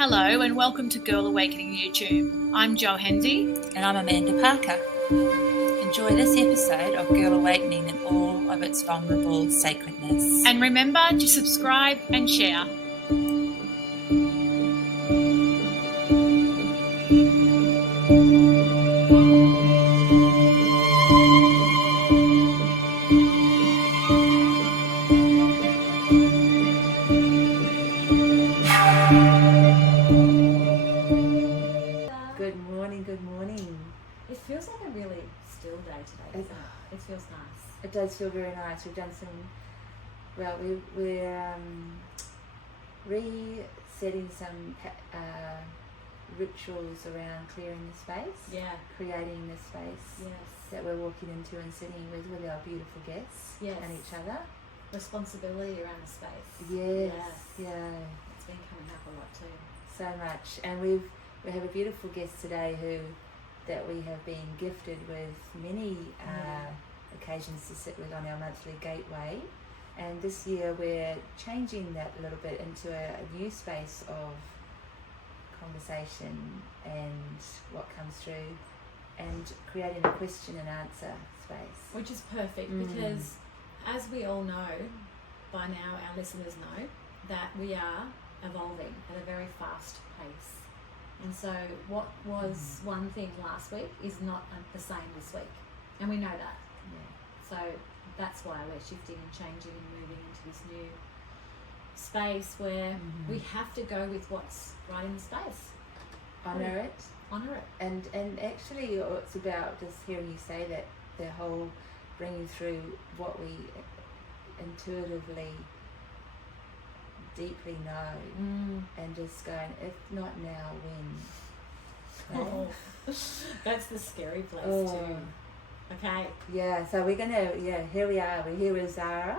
Hello and welcome to Girl Awakening YouTube. I'm Jo Hendy. And I'm Amanda Parker. Enjoy this episode of Girl Awakening in all of its vulnerable sacredness. And remember to subscribe and share. Good morning. It feels like a really still day today, doesn't it? It feels nice. It does feel very nice. We've done we're resetting some rituals around clearing the space. Yeah. Creating the space. Yes. That we're walking into and sitting with our beautiful guests. Yes. And each other. Responsibility around the space. Yes. Yeah. It's been coming up a lot too. So much. And we have a beautiful guest today that we have been gifted with many occasions to sit with on our monthly gateway, and this year we're changing that a little bit into a new space of conversation and what comes through, and creating a question and answer space, which is perfect because as we all know by now, our listeners know that we are evolving at a very fast pace. And so what was one thing last week is not the same this week. And we know that. Yeah. So that's why we're shifting and changing and moving into this new space where we have to go with what's right in the space. Honour it. Honour it. And actually it's about just hearing you say that, the whole bringing through what we intuitively deeply know, and just going, if not now, when? Oh, that's the scary place too. Okay. Yeah, so we're gonna, here we are. We're here with Zhara.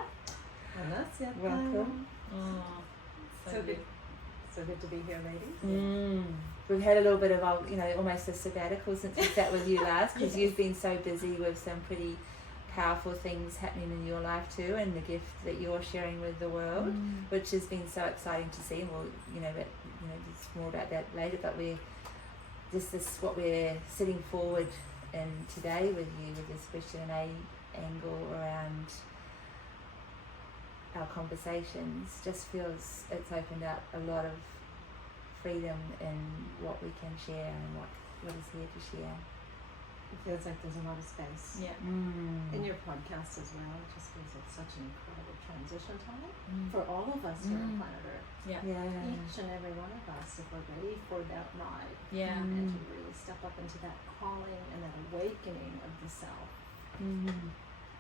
Welcome. Oh, so good. So good to be here, ladies. We've had a little bit of, almost a sabbatical since we sat with you last, because you've been so busy with some pretty powerful things happening in your life too, and the gift that you're sharing with the world, which has been so exciting to see. And we'll, there's more about that later. But we're just what we're sitting forward in today with you with this question and angle around our conversations. Just feels it's opened up a lot of freedom in what we can share and what is here to share. It feels like there's a lot of space. Yeah. In your podcast as well, it just feels like such an incredible transition time for all of us here on planet Earth. Yeah. Each and every one of us, if we're ready for that ride. Yeah. And to really step up into that calling and that awakening of the self.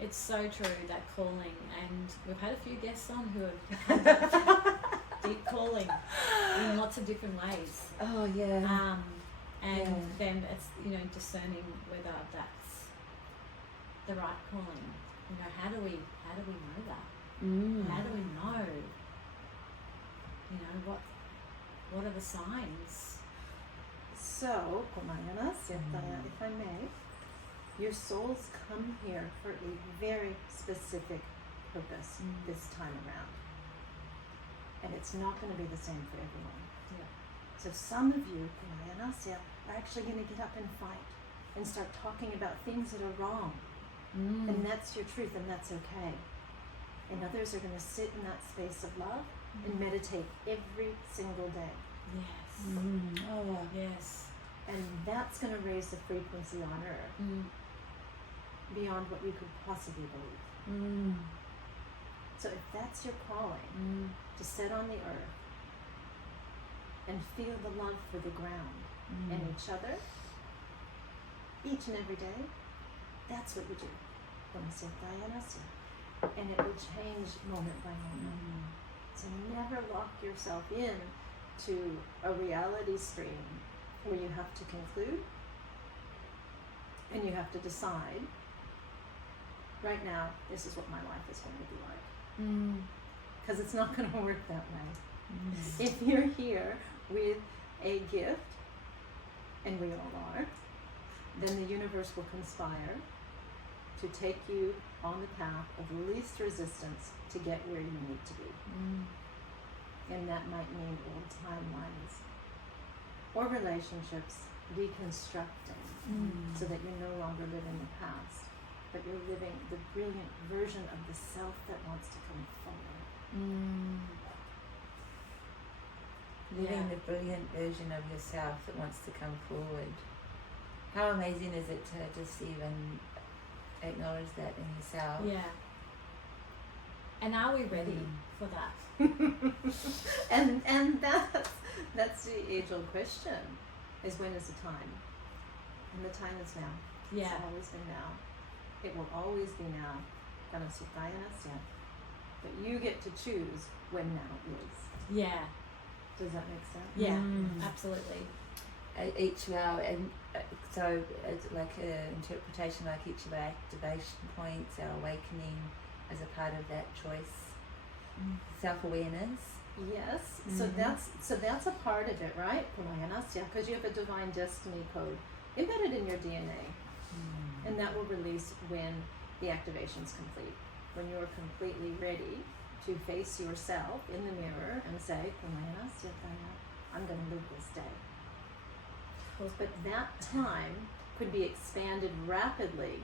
It's so true, that calling. And we've had a few guests on who have had that deep calling in lots of different ways. Oh, yeah. Then it's, discerning whether that's the right calling. How do we know that? How do we know? What are the signs? So, if I may, your souls come here for a very specific purpose this time around. And it's not going to be the same for everyone. Yeah. So some of you, are actually going to get up and fight and start talking about things that are wrong. And that's your truth, and that's okay. And others are going to sit in that space of love and meditate every single day. Yes. Oh, yes. And that's going to raise the frequency on Earth beyond what you could possibly believe. So if that's your calling, to sit on the Earth and feel the love for the ground and each other, each and every day, that's what you do. And it will change moment by moment. So never lock yourself in to a reality stream where you have to conclude and you have to decide, right now, this is what my life is going to be like. Because it's not going to work that way. If you're here with a gift, and we all are, then the universe will conspire to take you on the path of least resistance to get where you need to be. And that might mean old timelines or relationships, deconstructing, so that you no longer live in the past, but you're living the brilliant version of the self that wants to come forward. Living the brilliant version of yourself that wants to come forward. How amazing is it to just even acknowledge that in yourself? Yeah. And are we ready for that? and that's the age-old question, is when is the time? And the time is now. Yeah. It's always been now. It will always be now. But you get to choose when now is. Yeah. Does that make sense? Yeah, absolutely. Each of our, and so it's like an interpretation, like each of our activation points, our awakening as a part of that choice, self-awareness. Yes. So that's a part of it, right? Because you have a divine destiny code embedded in your DNA, and that will release when the activation is complete. When you're completely ready to face yourself in the mirror and say, I'm going to live this day. But that time could be expanded rapidly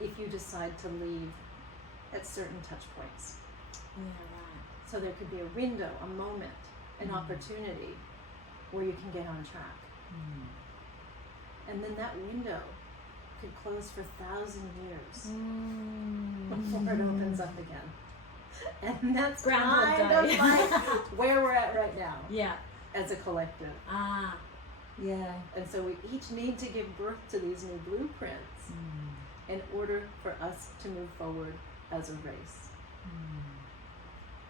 if you decide to leave at certain touch points. Yeah, right. So there could be a window, a moment, an opportunity where you can get on track. And then that window could close for 1,000 years before it opens up again. And that's Groundhog kind Day. of like where we're at right now. Yeah. As a collective. Yeah. And so we each need to give birth to these new blueprints in order for us to move forward as a race.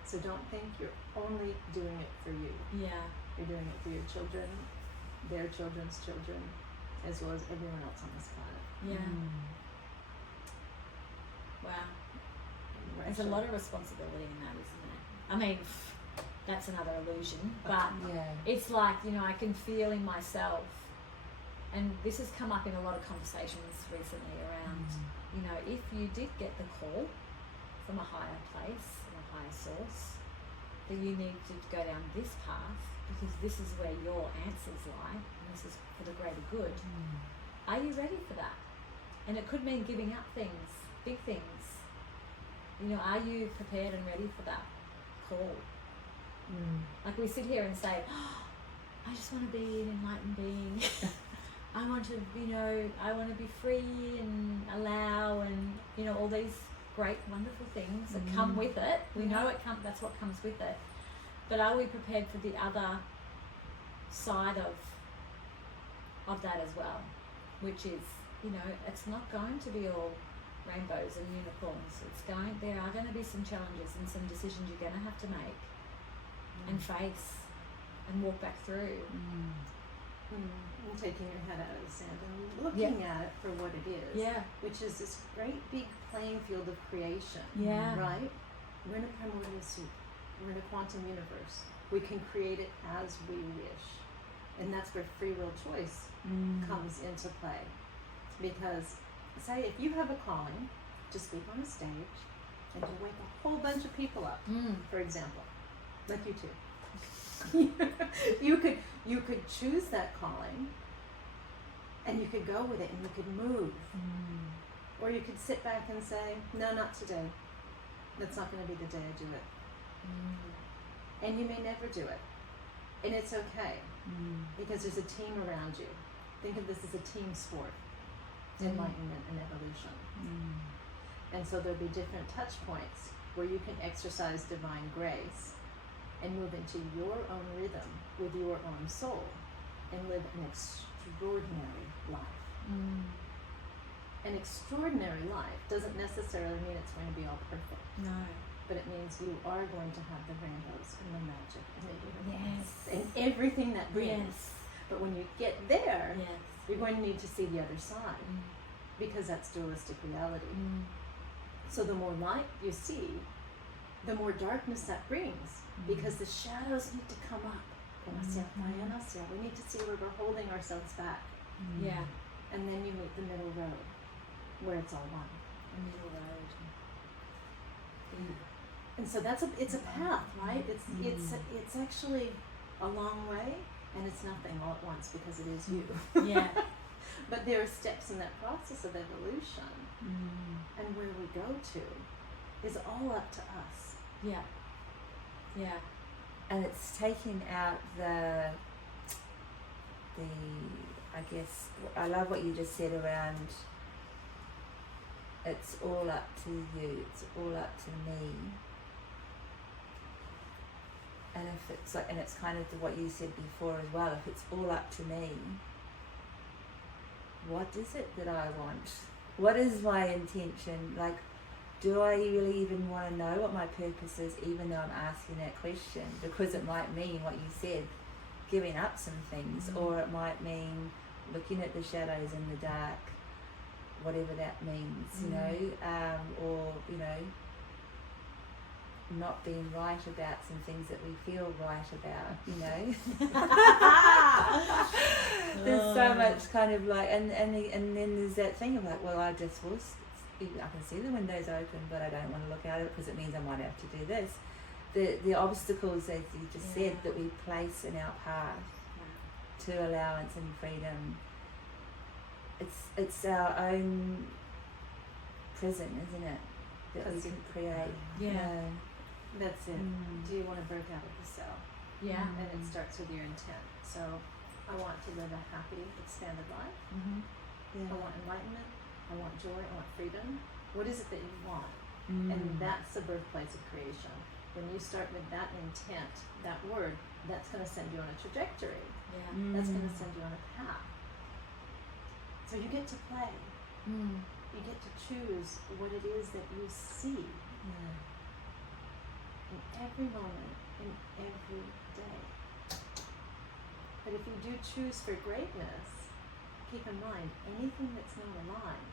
So don't think you're only doing it for you. Yeah. You're doing it for your children, their children's children, as well as everyone else on this planet. Yeah. Wow. There's a lot of responsibility in that, isn't it? I mean, that's another illusion, but it's like, I can feel in myself, and this has come up in a lot of conversations recently around, if you did get the call from a higher place, from a higher source, that you need to go down this path because this is where your answers lie, and this is for the greater good. Are you ready for that? And it could mean giving up things, big things. Are you prepared and ready for that call? Like we sit here and say, I just want to be an enlightened being. I want to, I want to be free and allow and, all these great, wonderful things that come with it. We know that's what comes with it. But are we prepared for the other side of that as well? Which is, it's not going to be all rainbows and unicorns. There are going to be some challenges and some decisions you're going to have to make and face and walk back through. And taking your head out of the sand and looking at it for what it is. Yeah. Which is this great big playing field of creation. Yeah. Right? We're in a primordial soup. We're in a quantum universe. We can create it as we wish. And that's where free will choice comes into play. Because say if you have a calling to speak on a stage and to wake a whole bunch of people up, for example, like you two, you could choose that calling and you could go with it and you could move, or you could sit back and say, no, not today. That's not going to be the day I do it. And you may never do it, and it's okay because there's a team around you. Think of this as a team sport. Enlightenment and evolution. And so there'll be different touch points where you can exercise divine grace and move into your own rhythm with your own soul and live an extraordinary life. An extraordinary life doesn't necessarily mean it's going to be all perfect. No. But it means you are going to have the rainbows and the magic and the unicorns Yes. and everything that brings. Yes. But when you get there, Yes. you're going to need to see the other side because that's dualistic reality. So the more light you see, the more darkness that brings because the shadows need to come up. We need to see where we're holding ourselves back. Yeah. And then you meet the middle road where it's all one. The middle road. And so it's a path, right? It's actually a long way, and it's nothing all at once because it is you. Yeah. But there are steps in that process of evolution, and where we go to is all up to us. Yeah. Yeah. And it's taking out the I guess I love what you just said around it's all up to you, it's all up to me. And if it's like, and it's kind of what you said before as well, if it's all up to me, what is it that I want? What is my intention? Like, do I really even want to know what my purpose is, even though I'm asking that question? Because it might mean what you said, giving up some things, or it might mean looking at the shadows in the dark, whatever that means, you know, or, you know, not being right about some things that we feel right about, you know. There's so much kind of like, and then there's that thing of like, well, I just will, I can see the windows open, but I don't want to look out it because it means I might have to do this. The obstacles, as you just said, that we place in our path to allowance and freedom, it's our own prison, isn't it, that we can create. That's it. Do you want to break out of the cell? Yeah. And it starts with your intent. So I want to live a happy, expanded life. I want enlightenment. I want joy. I want freedom. What is it that you want? And that's the birthplace of creation. When you start with that intent, that word, that's going to send you on a trajectory. That's going to send you on a path. So you get to play. You get to choose what it is that you see. In every moment, in every day. But if you do choose for greatness, keep in mind, anything that's not aligned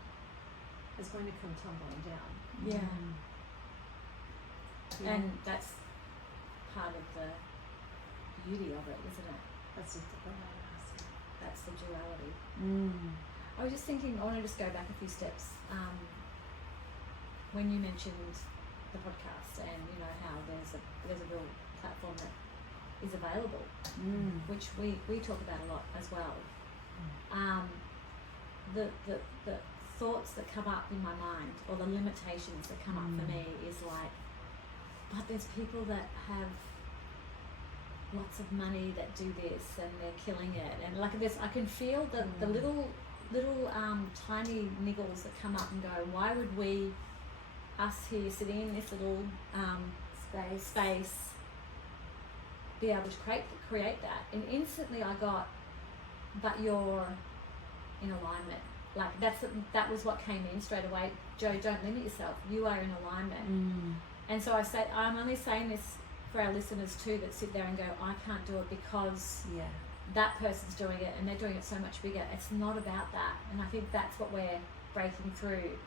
is going to come tumbling down. And that's part of the beauty of it, isn't it? That's just the way I see it. That's the duality. I was just thinking, I want to just go back a few steps. When you mentioned the podcast and you know how there's a real platform that is available, which we talk about a lot as well. The thoughts that come up in my mind, or the limitations that come up for me, is like, but there's people that have lots of money that do this and they're killing it, and like this, I can feel the little tiny niggles that come up and go, why would we, us here sitting in this little space, be able to create that? And instantly I got, but you're in alignment. Like that was what came in straight away. Joe, don't limit yourself. You are in alignment. And so I'm only saying this for our listeners too that sit there and go, I can't do it because that person's doing it and they're doing it so much bigger. It's not about that. And I think that's what we're breaking through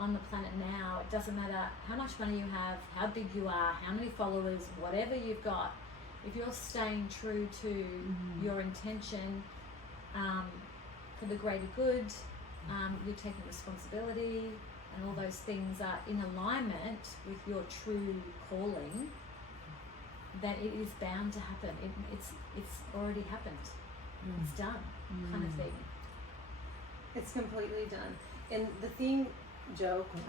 on the planet now. It doesn't matter how much money you have, how big you are, how many followers, whatever you've got. If you're staying true to your intention for the greater good, you're taking responsibility, and all those things are in alignment with your true calling, that it is bound to happen. It's already happened. It's done, kind of thing. It's completely done. And the thing, Joe, and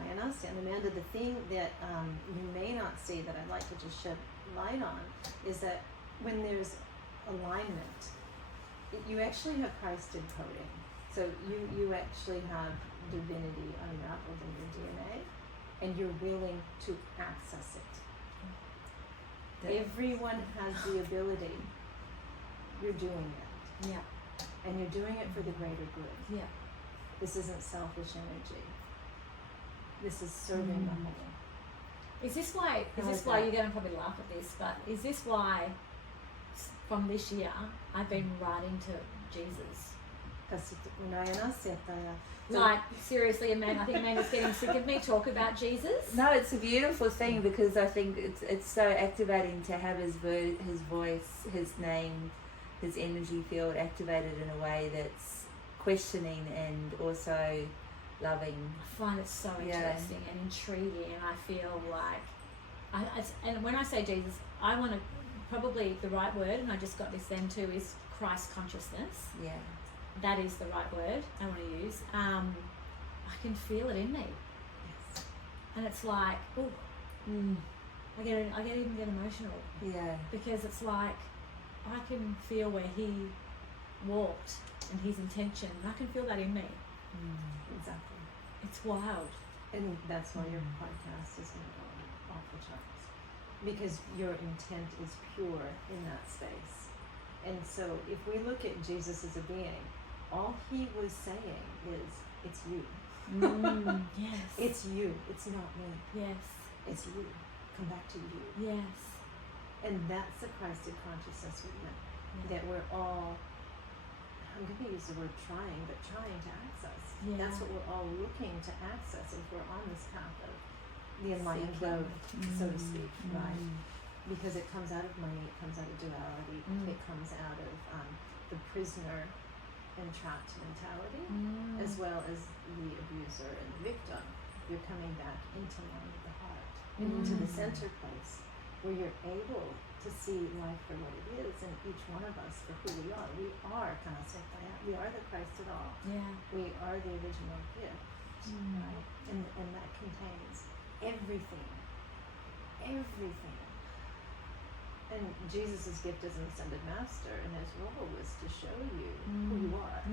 Amanda, the thing that you may not see that I'd like to just shed light on is that when there's alignment, you actually have Christ encoding. So you actually have divinity unraveled in your DNA, and you're willing to access it. Everyone has the ability. You're doing it. And you're doing it for the greater good. This isn't selfish energy. This is serving the whole. Is this why you're going to probably laugh at this, but is this why from this year I've been writing to Jesus? Like, seriously, Amanda, I think Amanda's getting sick of me talk about Jesus. No, it's a beautiful thing, because I think it's so activating to have his voice, his name, his energy field activated in a way that's questioning and also loving. I find it so interesting and intriguing, and I feel like, and when I say Jesus, I want to probably the right word, and I just got this then too, is Christ consciousness. Yeah. That is the right word I want to use. I can feel it in me, Yes. and it's like, oh, I even get emotional. Yeah. Because it's like I can feel where he walked and his intention. I can feel that in me. Exactly. It's wild. And that's why your podcast is going to go off the charts. Because your intent is pure in that space. And so if we look at Jesus as a being, all he was saying is, it's you. Yes. It's you. It's not me. Yes. It's you. Come back to you. Yes. And that's the Christed consciousness within. That we're all, I'm going to use the word trying, but trying to access. Yeah. That's what we're all looking to access if we're on this path of the enlightened Seeking. road, so to speak, right? Because it comes out of money, it comes out of duality, it comes out of the prisoner entrapped mentality, as well as the abuser and the victim. You're coming back into line with the heart, into the center place, where you're able to see life for what it is, and each one of us for who we are. We are we are the Christ at all. Yeah. We are the original gift, right? And that contains everything. Everything. And Jesus' gift as an ascended master, and his role was to show you who you are.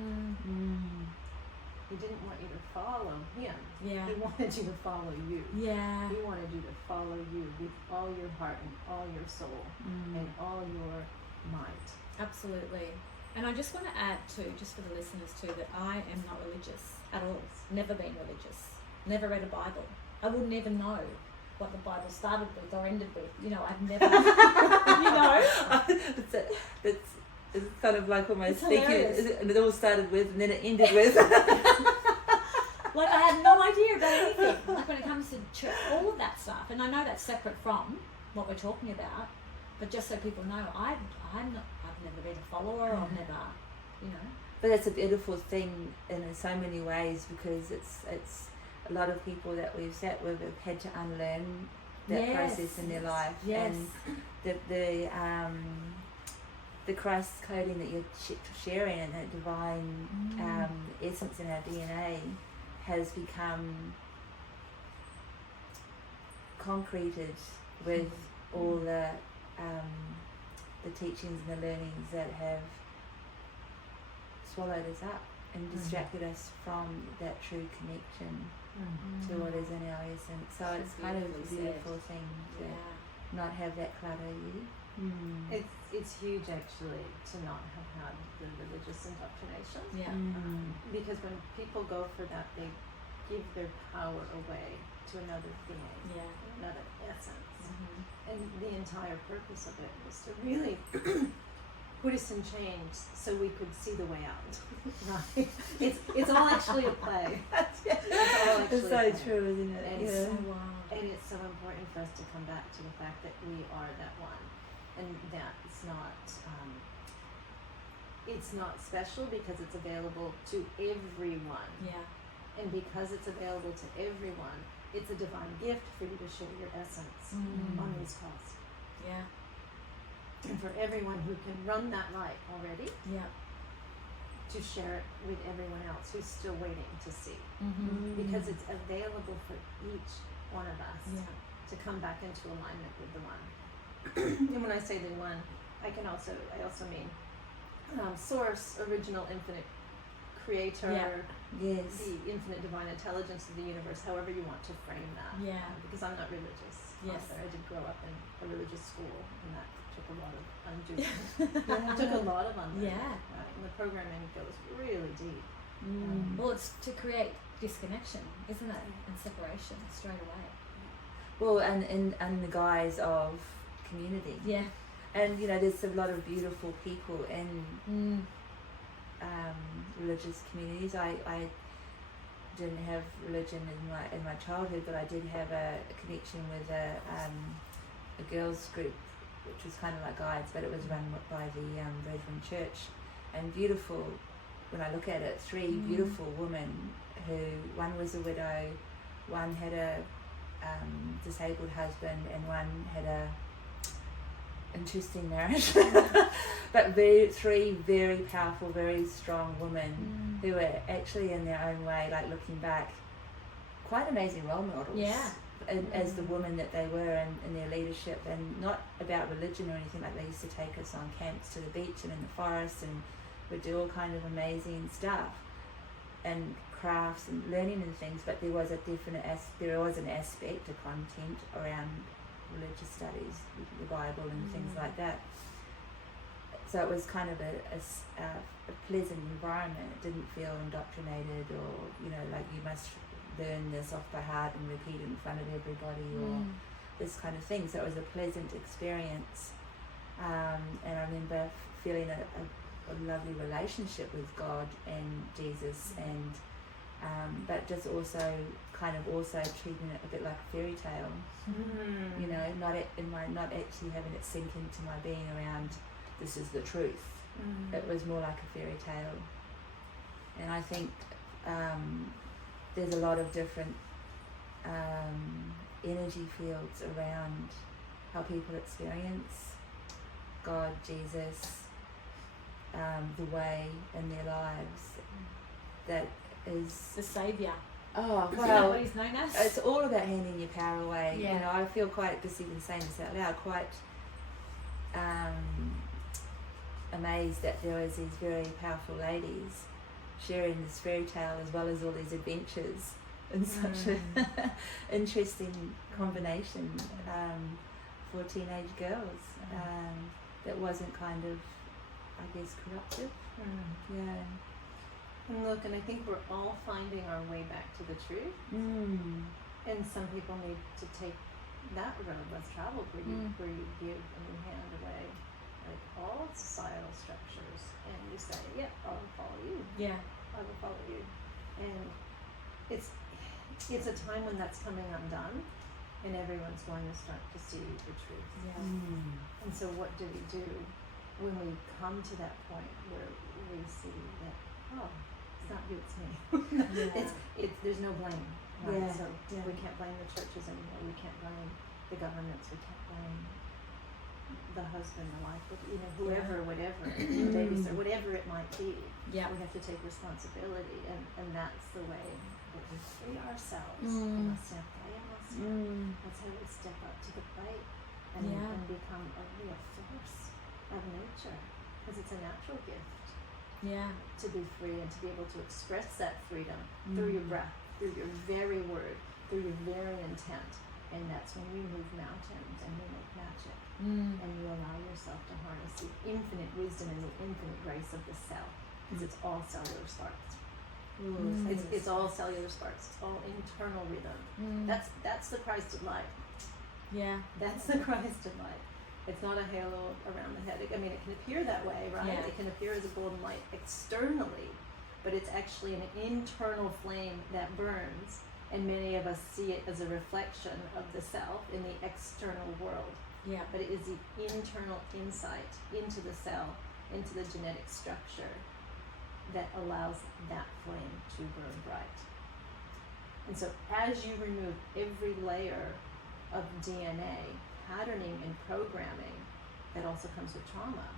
He didn't want you to follow him. Yeah. He wanted you to follow you. Yeah. He wanted you to follow you with all your heart and all your soul and all your might. Absolutely. And I just want to add too, just for the listeners too, that I am not religious at all. Never been religious. Never read a Bible. I wouldn't even know what the Bible started with or ended with. You know, I've never, you know. It's kind of like almost It's speaking, hilarious. and it all started with, and then it ended with. Like I had no idea about anything. Like when it comes to church, all of that stuff. And I know that's separate from what we're talking about. But just so people know, I've never been a follower. I've never, you know. But that's a beautiful thing in so many ways, because it's a lot of people that we've sat with have had to unlearn that process in their life, and the Christ coding that you're sharing and that divine essence in our DNA has become concreted with all the teachings and the learnings that have swallowed us up and distracted us from that true connection to what is in our essence. So it's kind of a beautiful thing to not have that clutter you. It's huge actually to not have had the religious indoctrination. Yeah. Because when people go for that, they give their power away to another being, another essence. And the entire purpose of it was to really put us in chains so we could see the way out. Right? It's all actually a play. It's so true, isn't it? And, So wild. and it's so important for us to come back to the fact that we are that one. And that it's not special because it's available to everyone. Yeah. And because it's available to everyone, it's a divine gift for you to share your essence on these calls. Yeah. And for everyone who can run that light already, Yeah. to share it with everyone else who's still waiting to see. Because it's available for each one of us to come back into alignment with the one. And when I say the one, I also mean source, original, infinite creator, Yes. the infinite divine intelligence of the universe, however you want to frame that. Yeah. Because I'm not religious. Yes. I did grow up in a religious school, and that took a lot of undoing. Took a lot of unlearning. Yeah. Right? And the programming goes really deep. Well, it's to create disconnection, isn't it? And separation straight away. Well, and in the guise of community. Yeah. And there's a lot of beautiful people in religious communities. I didn't have religion in my childhood, but I did have a connection with a girls group, which was kind of like guides, but it was run by the Brethren Church. And beautiful, when I look at it, 3 beautiful women who, one was a widow, one had a disabled husband, and one had interesting marriage. But three very powerful, very strong women who were actually in their own way, like looking back, quite amazing role models. Yeah. As the women that they were in their leadership, and not about religion or anything. Like, they used to take us on camps to the beach and in the forest, and would do all kind of amazing stuff and crafts and learning and things. But there was an aspect, a content around religious studies, the Bible and things like that. So it was kind of a pleasant environment. It didn't feel indoctrinated, or like you must learn this off by heart and repeat it in front of everybody, or this kind of thing. So it was a pleasant experience, and I remember feeling a lovely relationship with God and Jesus, and but just also treating it a bit like a fairy tale. Not actually having it sink into my being around this is the truth. It was more like a fairy tale. And I think there's a lot of different energy fields around how people experience God, Jesus, the way in their lives. That is the saviour. Oh, Is that well, what he's known as? it's all about handing your power away. Yeah. I feel quite, just even saying this out loud, quite amazed that there was these very powerful ladies sharing this fairy tale as well as all these adventures in such an interesting combination for teenage girls that wasn't kind of, I guess, corruptive. Yeah. And look, and I think we're all finding our way back to the truth. And some people need to take that road less traveled, where you give and you hand away like all societal structures, and you say, "Yeah, I will follow you. Yeah, I will follow you." And it's a time when that's coming undone, and everyone's going to start to see the truth. yeah. And so, what do we do when we come to that point where we see that, oh, it's not you, it's me. There's no blame. Right? Yeah. So Yeah. we can't blame the churches anymore. We can't blame the governments. We can't blame the husband, the wife, whoever, whatever, the babysitter, whatever it might be. Yeah. We have to take responsibility, and that's the way that we free ourselves. That's how we step up to the plate and become a real force of nature, because it's a natural gift. Yeah. To be free and to be able to express that freedom through your breath, through your very word, through your very intent. And that's when we move mountains and we make magic. And you allow yourself to harness the infinite wisdom and the infinite grace of the cell, because it's all cellular sparks. It's all cellular sparks. It's all internal rhythm. That's the Christ of light. Yeah. That's the Christ of light. It's not a halo around the head. I mean, it can appear that way, right? Yeah. It can appear as a golden light externally, but it's actually an internal flame that burns, and many of us see it as a reflection of the self in the external world. Yeah. But it is the internal insight into the cell, into the genetic structure, that allows that flame to burn bright. And so as you remove every layer of DNA, patterning and programming that also comes with trauma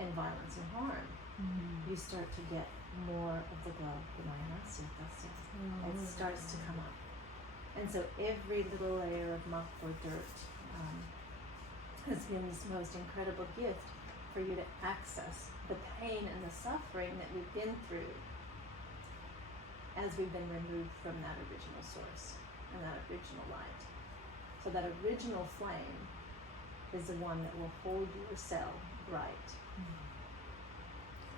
and violence and harm, you start to get more of the glow, it starts to come up. And so every little layer of muck or dirt has been this most incredible gift for you to access the pain and the suffering that we've been through as we've been removed from that original source and that original light. So that original flame is the one that will hold your cell bright.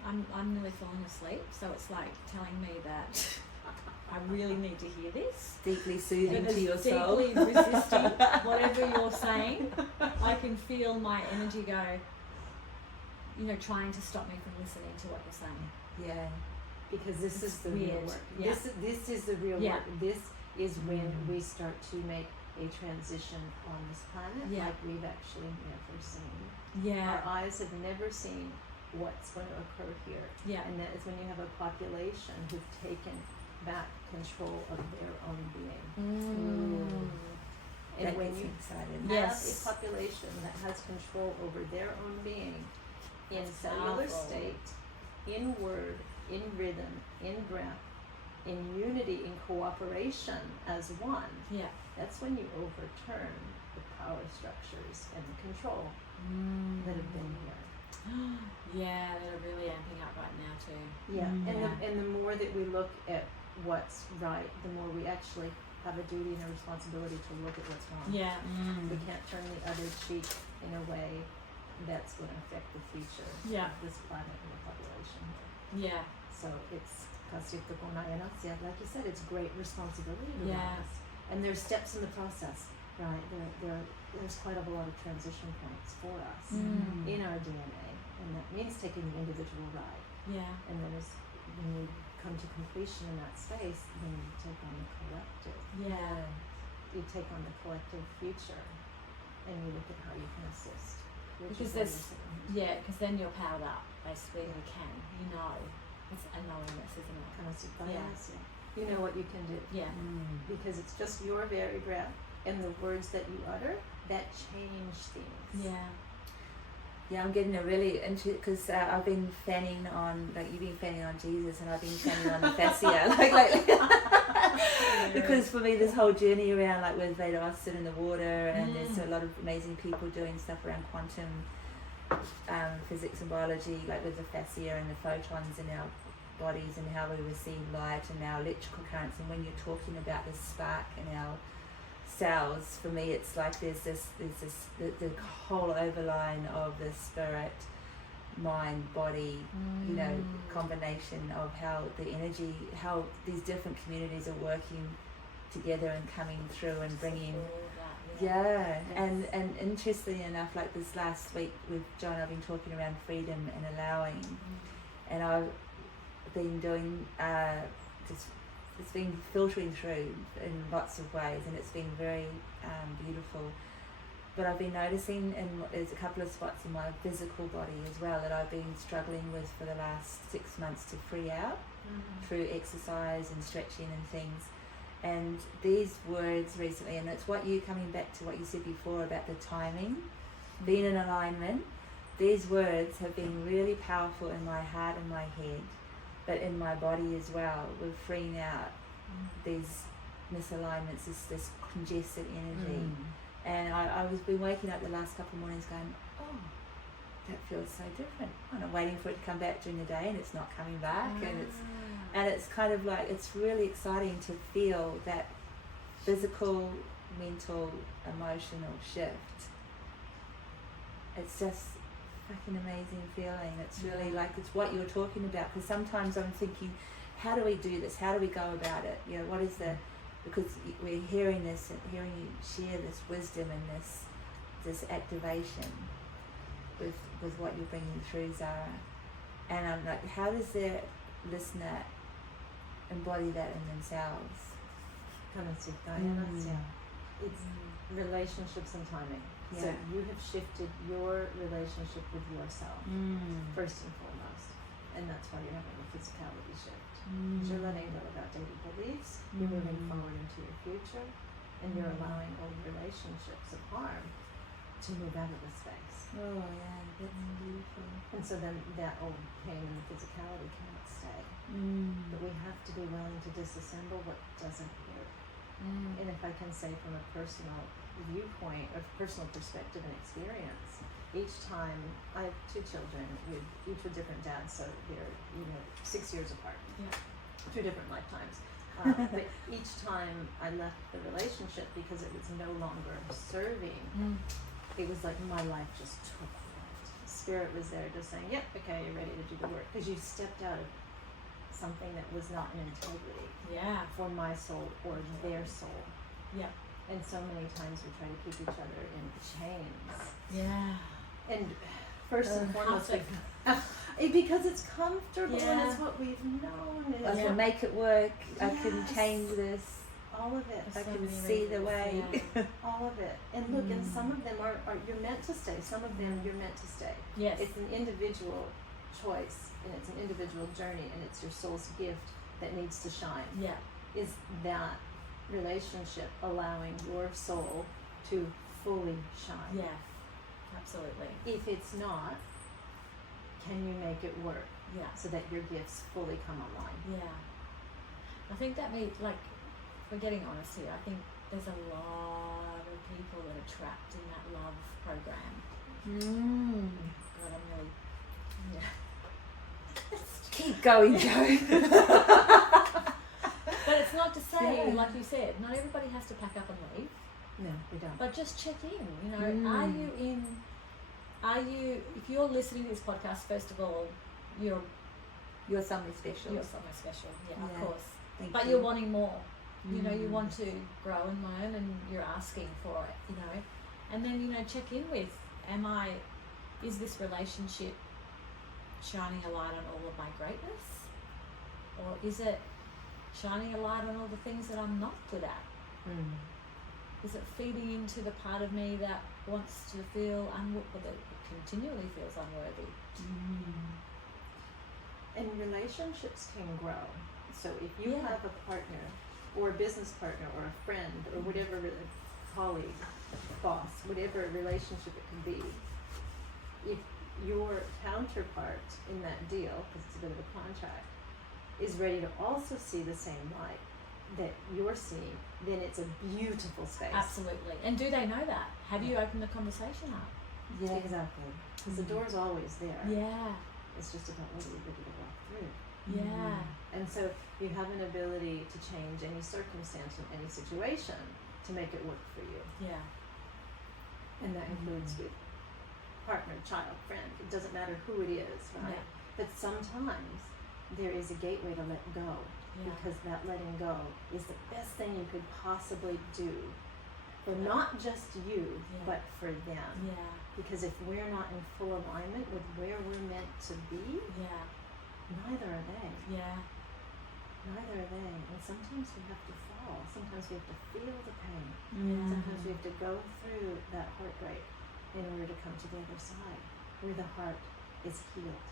I'm nearly falling asleep, so it's like telling me that I really need to hear this. Deeply soothing It to your is soul. deeply resisting whatever you're saying. I can feel my energy go, trying to stop me from listening to what you're saying. Yeah. Because this is the weird. real work. Yeah. This is the real Yeah. work. This is when we start to make a transition on this planet like we've actually never seen. Yeah. Our eyes have never seen what's going to occur here. Yeah. And that is when you have a population who've taken back control of their own being. And that when gets you me excited. have Yes. a population that has control over their own being in cellular powerful. state, in word, in rhythm, in breath, in unity, in cooperation as one, Yeah. that's when you overturn the power structures and the control that have been here. Yeah, they're really amping up right now too. Yeah, Yeah. and the more that we look at what's right, the more we actually have a duty and a responsibility to look at what's wrong. Yeah. We can't turn the other cheek in a way that's going to affect the future Yeah. of this planet and the population here. Yeah. So it's, like you said, it's great responsibility to Yeah. us. And there's steps in the process, right? There's quite a lot of transition points for us in our DNA, and that means taking the individual ride. Yeah. And then when we come to completion in that space, then you take on the collective. Yeah. You take on the collective future, and you look at how you can assist. Which Because is why there's- you're sitting here. Yeah, because then you're powered up, basically, and you can. You know. It's a knowingness, isn't it? Kind of Yeah. You know what you can do. Yeah. Because it's just your very breath and the words that you utter that change things. Yeah. Yeah, I'm getting a really into because I've been fanning on, like you've been fanning on Jesus, and I've been fanning on the fascia, like lately. Because for me, this whole journey around, like with Veda Austin in the water, and there's a lot of amazing people doing stuff around quantum physics and biology, like with the fascia and the photons in our bodies and how we receive light and our electrical currents. And when you're talking about the spark in our cells, for me it's like there's this the whole overline of the spirit, mind, body, you know, combination of how the energy, how these different communities are working together and coming through and bringing and interestingly enough, like this last week with John, I've been talking around freedom and allowing, and I've been doing just it's been filtering through in lots of ways, and it's been very beautiful. But I've been noticing, and there's a couple of spots in my physical body as well that I've been struggling with for the last 6 months to free out through exercise and stretching and things. And these words recently, and it's what you coming back to what you said before about the timing, being in alignment. These words have been really powerful in my heart and my head, but in my body as well, with freeing out these misalignments, this congested energy. And I was been waking up the last couple of mornings going, oh, that feels so different. And I'm waiting for it to come back during the day, and it's not coming back, and it's kind of like, it's really exciting to feel that physical, mental, emotional shift. It's just fucking amazing feeling. It's really like, it's what you were talking about, because sometimes I'm thinking, how do we do this? How do we go about it? You know, what is the, because we're hearing this, hearing you share this wisdom and this activation with what you're bringing through, Zhara. And I'm like, how does the listener embody that in themselves? It's relationships and timing. So Yeah. you have shifted your relationship with yourself first and foremost, and that's why you're having a physicality shift. You're letting go of outdated beliefs. You're moving forward into your future, and you're allowing old relationships of harm to move out of the space. Oh yeah, that's beautiful. And so then that old pain and the physicality cannot stay. But we have to be willing to disassemble what doesn't work. And if I can say from a personal viewpoint or personal perspective and experience, each time I have 2 children with each with different dads, so they're 6 years apart, 2 different lifetimes. But each time I left the relationship because it was no longer serving, it was like my life just took flight. Spirit was there just saying, yep, okay, you're ready to do the work, because you stepped out of something that was not in integrity for my soul or their soul. And so many times we try to keep each other in chains. And first and foremost, because it's comfortable and it's what we've known. I can make it work. I can change this. All of it. I can see the way. All of it. And look, and some of them are you're meant to stay. Some of them you're meant to stay. It's an individual choice, and it's an individual journey, and it's your soul's gift that needs to shine. Is that relationship allowing your soul to fully shine. Yeah, absolutely. If it's not, can you make it work Yeah, so that your gifts fully come online? yeah. I think that like, if we're getting honest here, I think there's a lot of people that are trapped in that love program. God, I'm really, yeah. Keep going, Joe. But it's not to say, Yeah. like you said, not everybody has to pack up and leave. No, we don't. But just check in, you know, if you're listening to this podcast, first of all, you're something special. You're somewhere special, yeah, Yeah. of course. Thank But you. you're wanting more. You know, you want to grow and learn, and you're asking for it, you know. And then, you know, check in with, is this relationship shining a light on all of my greatness? Or is it shining a light on all the things that I'm not good at? Is it feeding into the part of me that wants to feel that continually feels unworthy? And relationships can grow. So if you Yeah. have a partner or a business partner or a friend or whatever, colleague, boss, whatever relationship it can be, if your counterpart in that deal, because it's a bit of a contract, is ready to also see the same light that you're seeing, then it's a beautiful space. Absolutely. And do they know that? Have you opened the conversation up? Yeah. Exactly. Because the door's always there. Yeah. It's just about whether you're ready to walk through. Yeah. And so you have an ability to change any circumstance in any situation to make it work for you. Yeah. And that includes with partner, child, friend. It doesn't matter who it is, right? Yeah. But sometimes there is a gateway to let go, Yeah. because that letting go is the best thing you could possibly do for not just you, Yeah. but for them. Yeah. Because if we're not in full alignment with where we're meant to be, Yeah. neither are they. Yeah. Neither are they. And sometimes we have to fall. Sometimes we have to feel the pain. Yeah. Sometimes we have to go through that heartbreak in order to come to the other side, where the heart is healed,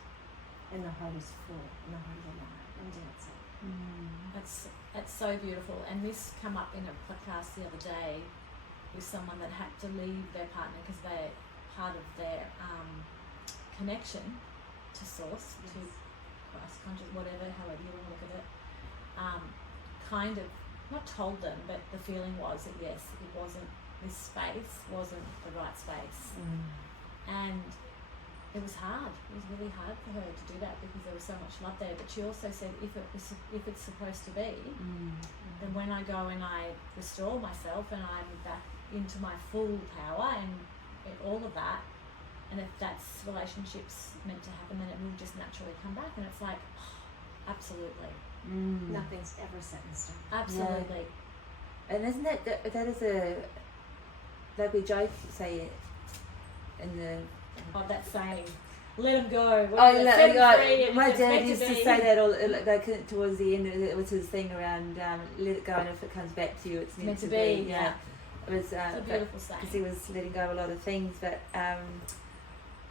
and the heart is full, and the heart is alive and dancing. That's so beautiful. And this come up in a podcast the other day with someone that had to leave their partner because they're part of their connection to source, to Christ conscious, whatever, however you want to look at it, kind of not told them, but the feeling was that yes, it wasn't, this space wasn't the right space. And it was hard. It was really hard for her to do that because there was so much love there. But she also said, if it's supposed to be, then when I go and I restore myself and I'm back into my full power and all of that, and if that's relationships meant to happen, then it will just naturally come back. And it's like, oh, absolutely. Nothing's ever set in stone. Absolutely. And isn't that is a, like we joke say it in the That saying, let them go. my It's dad meant used to be. say that all like towards the end. It was his thing around let it go, and if it comes back to you, it's meant to be. Yeah. It was It's a beautiful saying. because he was letting go of a lot of things, but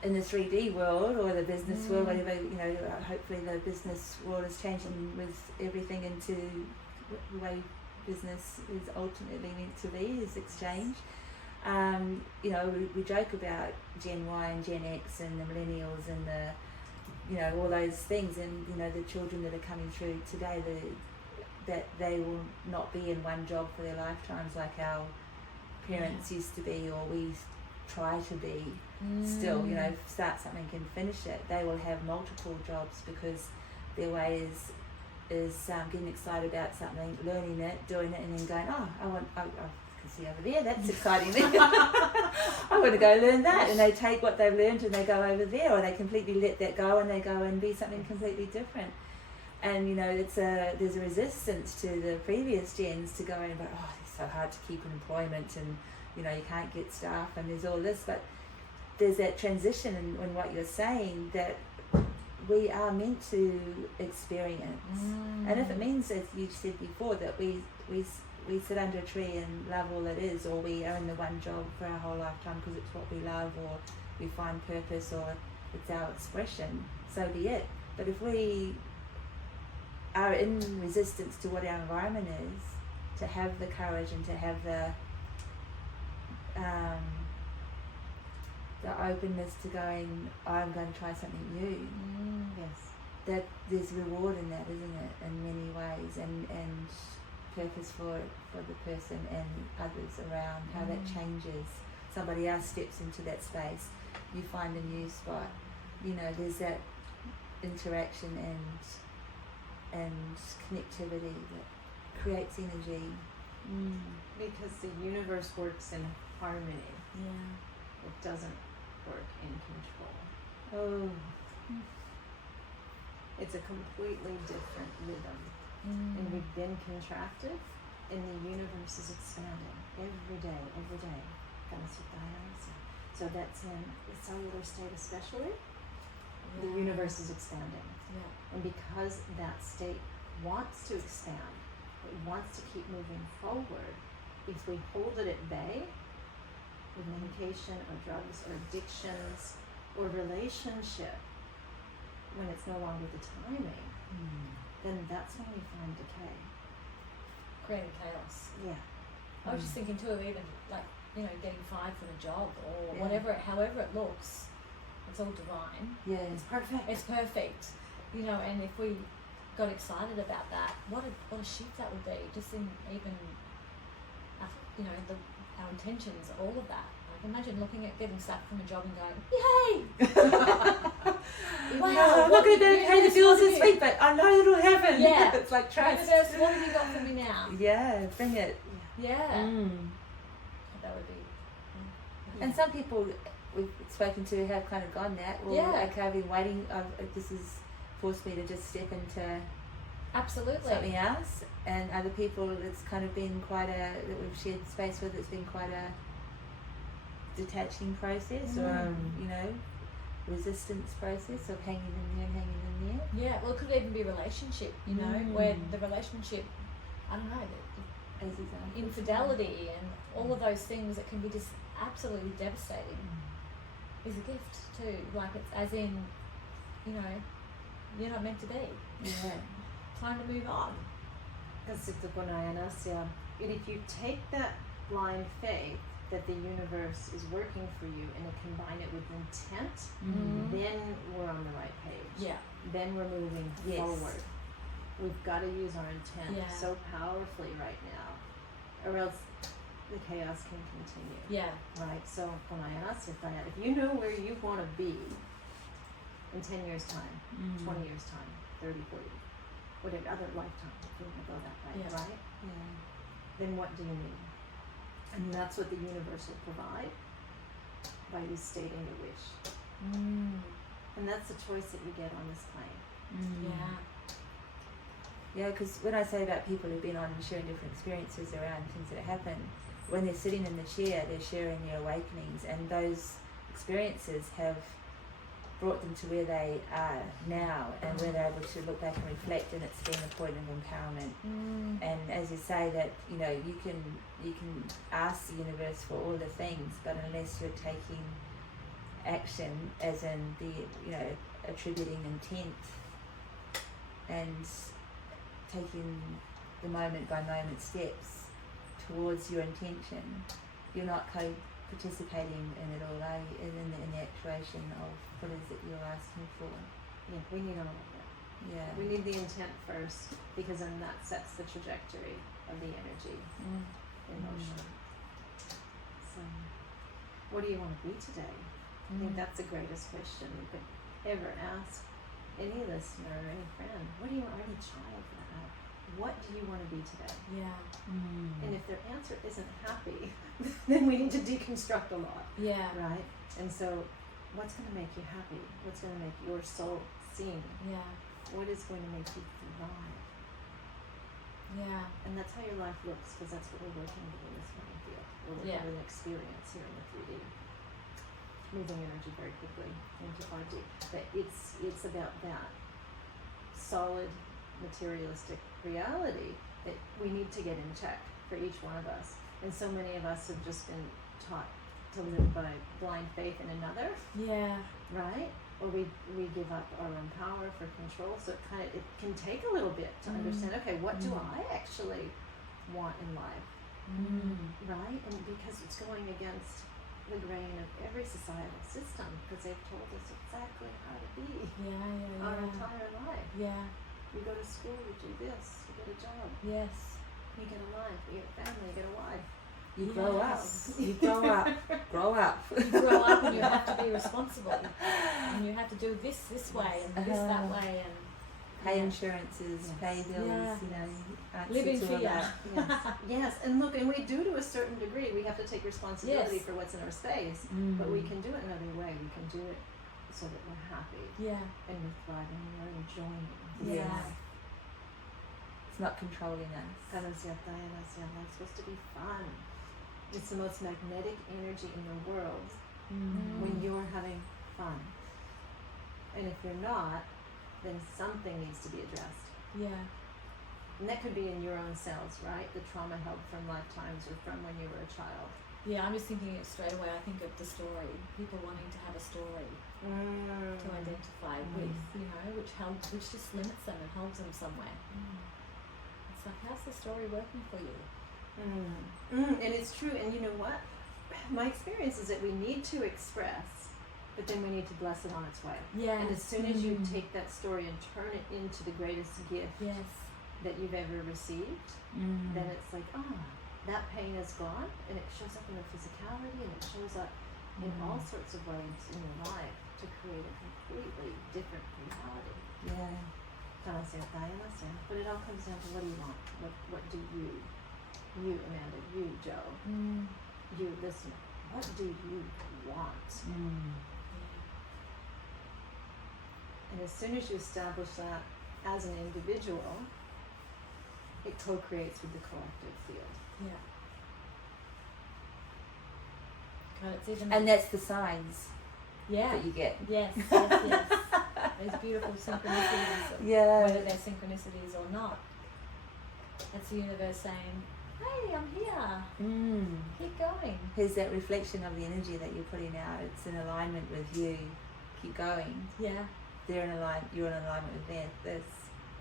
in the 3D world or the business world, whatever, hopefully the business world is changing with everything into the way business is ultimately meant to be, is exchange. We joke about Gen Y and Gen X and the millennials and the, all those things, and the children that are coming through today, that they will not be in one job for their lifetimes like our parents used to be, or we try to be still, start something and finish it. They will have multiple jobs because their way is getting excited about something, learning it, doing it, and then going, I can see over there, that's exciting. I want to go learn that, and they take what they've learned and they go over there, or they completely let that go and they go and be something completely different. And there's a resistance to the previous gens to going, but it's so hard to keep an employment, and you can't get staff, and there's all this, but there's that transition in what you're saying, that we are meant to experience. And if it means, as you said before, that we sit under a tree and love all it is, or we are in the one job for our whole lifetime because it's what we love, or we find purpose, or it's our expression, so be it. But if we are in resistance to what our environment is, to have the courage and to have the the openness to going, I'm going to try something new. Yes. That there's reward in that, isn't it, in many ways, and purpose for the person and others around, how that changes. Somebody else steps into that space, you find a new spot. You know, there's that interaction and connectivity that creates energy. Because the universe works in harmony. Yeah. It doesn't work in control. Oh. It's a completely different rhythm. And we've been contracted, and the universe is expanding every day. So that's in the cellular state especially, the universe is expanding. Yeah. And because that state wants to expand, it wants to keep moving forward, if we hold it at bay with medication or drugs or addictions or relationship, when it's no longer the timing, then that's when we find decay. Creating chaos. Yeah. I was just thinking too of even like, you know, getting fired from a job or Yeah. whatever, however it looks, it's all divine. Yeah. It's perfect. It's perfect, you know. And if we got excited about that, what a shift that would be. Just in even, you know, our intentions, all of that. Like imagine looking at getting sacked from a job and going, yay! Wow, No, I'm not going to be able to pay the bills this week, but I know it'll happen. Yeah. It's like trust. Universe, what have you got for me now? Yeah, bring it. Yeah. That would be. And some people we've spoken to have kind of gone that. Well, Yeah. okay, I've been waiting. This has forced me to just step into Absolutely. something else. And other people, it's kind of been quite that we've shared space with. It's been quite a detaching process, or you know, resistance process of hanging in there. Yeah, well, it could even be relationship, you know, where the relationship, I don't know, As example. infidelity and all of those things that can be just absolutely devastating is a gift too. Like it's as in, you know, you're not meant to be. Yeah. Time to move on. And if you take that blind faith that the universe is working for you and combine it with intent, then we're on the right page. Yeah. Then we're moving forward. We've got to use our intent so powerfully right now, or else the chaos can continue. Yeah. Right. So when I ask if you know where you want to be in 10 years time, 20 years time, 30, 40, whatever other lifetime, if you want to go that way, right? Yeah. Then what do you need? And that's what the universe will provide by you stating your wish. And that's the choice that you get on this plane. Yeah. Yeah, because when I say about people who've been on and sharing different experiences around things that have happened, when they're sitting in the chair, they're sharing their awakenings, and those experiences have brought them to where they are now, and where they're able to look back and reflect, and it's been a point of empowerment. And as you say, that you know, you can ask the universe for all the things, but unless you're taking action, as in the, you know, attributing intent and taking the moment by moment steps towards your intention, you're not participating in it all, are you? In the actuation of what is it you're asking for. Yeah, we need all of that. Yeah. We need the intent first, because then that sets the trajectory of the energy in motion. So, what do you want to be today? I think that's the greatest question you could ever ask any listener or any friend. What do you want, or any child for that matter? What do you want to be today? Yeah. And if their answer isn't happy, then we need to deconstruct a lot. Yeah. Right? And so, what's going to make you happy? What's going to make your soul sing? Yeah. What is going to make you thrive? Yeah. And that's how your life looks, because that's what we're working with in this playing field. We're working with an experience here in the 3D. Moving energy very quickly into 5D. But it's about that solid, materialistic reality that we need to get in check for each one of us. And so many of us have just been taught to live by blind faith in another. Yeah. Right? Or we give up our own power for control. So it can take a little bit to understand, okay, what do I actually want in life? right? And because it's going against the grain of every societal system, because they've told us exactly how to be our entire life. Yeah. You go to school, you do this, you get a job, Yes. you get a life, you get a family, you get a wife. You grow up. Yes. You grow up. Grow up. You grow up and you have to be responsible, and you have to do this way and this that way, and Pay insurances, Yes. pay bills, Yeah. you know. live in it's all fear. about- Yes, yes, and look, and we do to a certain degree. We have to take responsibility Yes. for what's in our space, but we can do it another way. We can do it so that we're happy Yeah. and we're thriving and we're enjoying Yeah. life. It's not controlling us. Life's supposed to be fun. It's the most magnetic energy in the world when you're having fun. And if you're not, then something needs to be addressed. Yeah. And that could be in your own selves, right? The trauma held from lifetimes or from when you were a child. Yeah, I'm just thinking it straight away. I think of the story. People wanting to have a story to identify with, you know, which just limits them and holds them somewhere. It's like, how's the story working for you? And it's true. And you know what? My experience is that we need to express, but then we need to bless it on its way. Yeah. And as soon as you take that story and turn it into the greatest gift that you've ever received, then it's like, that pain is gone, and it shows up in the physicality, and it shows up in all sorts of ways in your life to create a completely different reality. Yeah. But it all comes down to, what do you want? What do you, Amanda, you, Joe, you listener, what do you want? And as soon as you establish that as an individual, it co-creates with the collective field. Yeah. God, it's even And that's the signs yeah. that you get. Yes. Those beautiful synchronicities, Yeah. whether they're synchronicities or not. That's the universe saying, hey, I'm here. Keep going. Here's that reflection of the energy that you're putting out. It's in alignment with you. Keep going. Yeah. You're in alignment with this.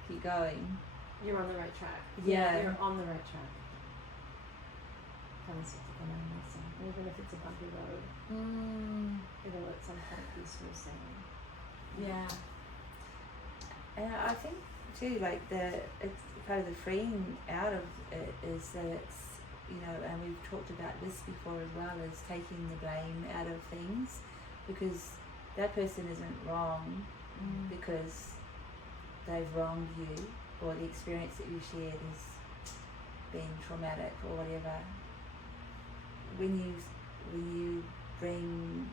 Keep going. You're on the right track. Yeah. You're on the right track. Even if it's a bumpy road, it'll at some point be smooth sailing. Yeah. And I think too, like it's part of the freeing out of it is that it's, you know, and we've talked about this before as well, is taking the blame out of things, because that person isn't wrong because they've wronged you, or the experience that you shared has been traumatic or whatever. When you bring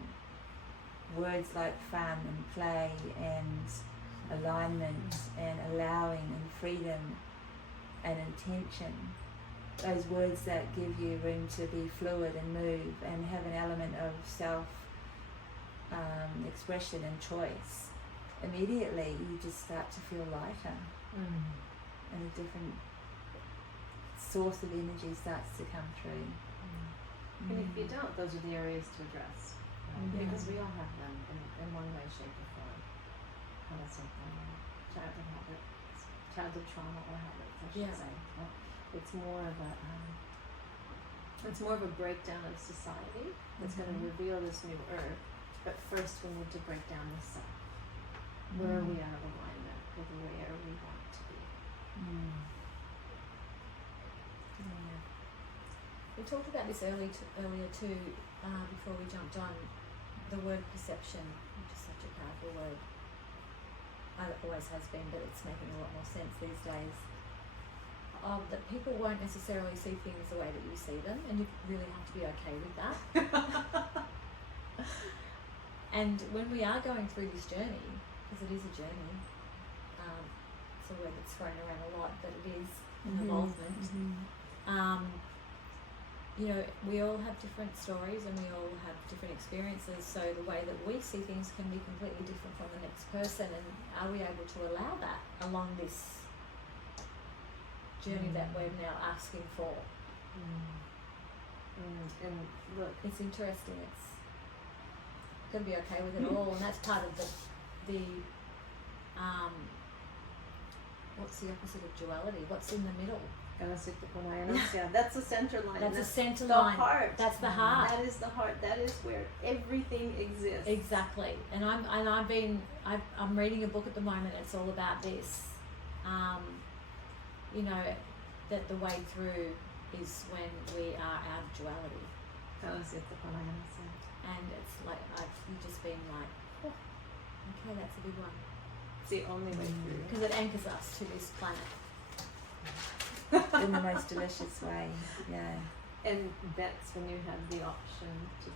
words like fun and play and alignment and allowing and freedom and intention, those words that give you room to be fluid and move and have an element of self expression and choice, immediately you just start to feel lighter, and a different source of energy starts to come through. And if you don't, those are the areas to address. Because we all have them in one way, shape, or form. Childhood habits, childhood trauma or habits, I should say. Well, it's more of a breakdown of society that's going to reveal this new earth. But first, we need to break down the self. Where are we out of alignment with where we want to be? We talked about this earlier too, before we jumped on, the word perception, which is such a powerful word. It always has been, but it's making a lot more sense these days. That people won't necessarily see things the way that you see them, and you really have to be okay with that. And when we are going through this journey, because it is a journey, it's a word that's thrown around a lot, but it is an involvement. You know, we all have different stories and we all have different experiences, so the way that we see things can be completely different from the next person, and are we able to allow that along this journey that we're now asking for? And look, it's interesting, it's got to be okay with it all, and that's part of the what's the opposite of duality? What's in the middle? That's the center line. That's the center the line. Heart. That's the heart. That is the heart. That is where everything exists. Exactly. And I'm reading a book at the moment. It's all about this. You know, that the way through is when we are out of duality. And it's like you've just been like, oh, okay, that's a big one. It's the only way through. Because it anchors us to this planet. In the most delicious way, yeah. And that's when you have the option to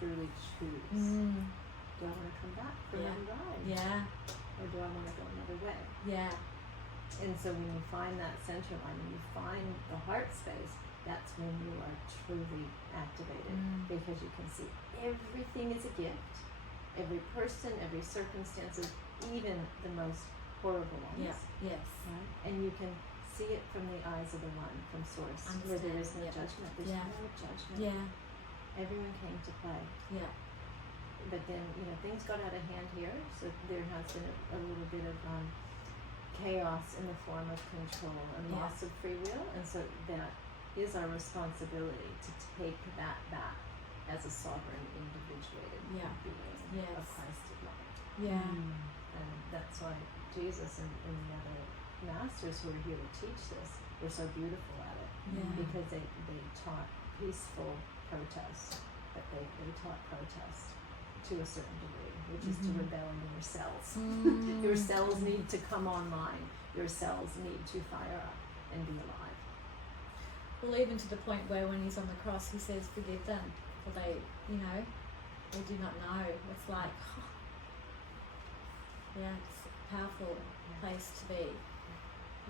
truly choose. Do I want to come back for one ride? Yeah. Or do I want to go another way? Yeah. And so when you find that center line, when you find the heart space, that's when you are truly activated, because you can see everything is a gift. Every person, every circumstance, even the most horrible ones. Yeah. Yes. Right? And you can see it from the eyes of the one, from source, where there is no judgment. There's no judgment. Yeah. Everyone came to play. Yeah. But then, things got out of hand here, so there has been a little bit of chaos in the form of control and loss of free will, and so that is our responsibility to take that back as a sovereign, individuated being of Christed light. Yeah. And that's why Jesus and the other masters who are here to teach this were so beautiful at it, because they taught peaceful protest, but they taught protest to a certain degree, which is to rebel in your cells. Your cells need to come online. Your cells need to fire up and be alive. Well, even to the point where when he's on the cross, he says, "Forgive them, for they do not know." It's like, it's a powerful place to be.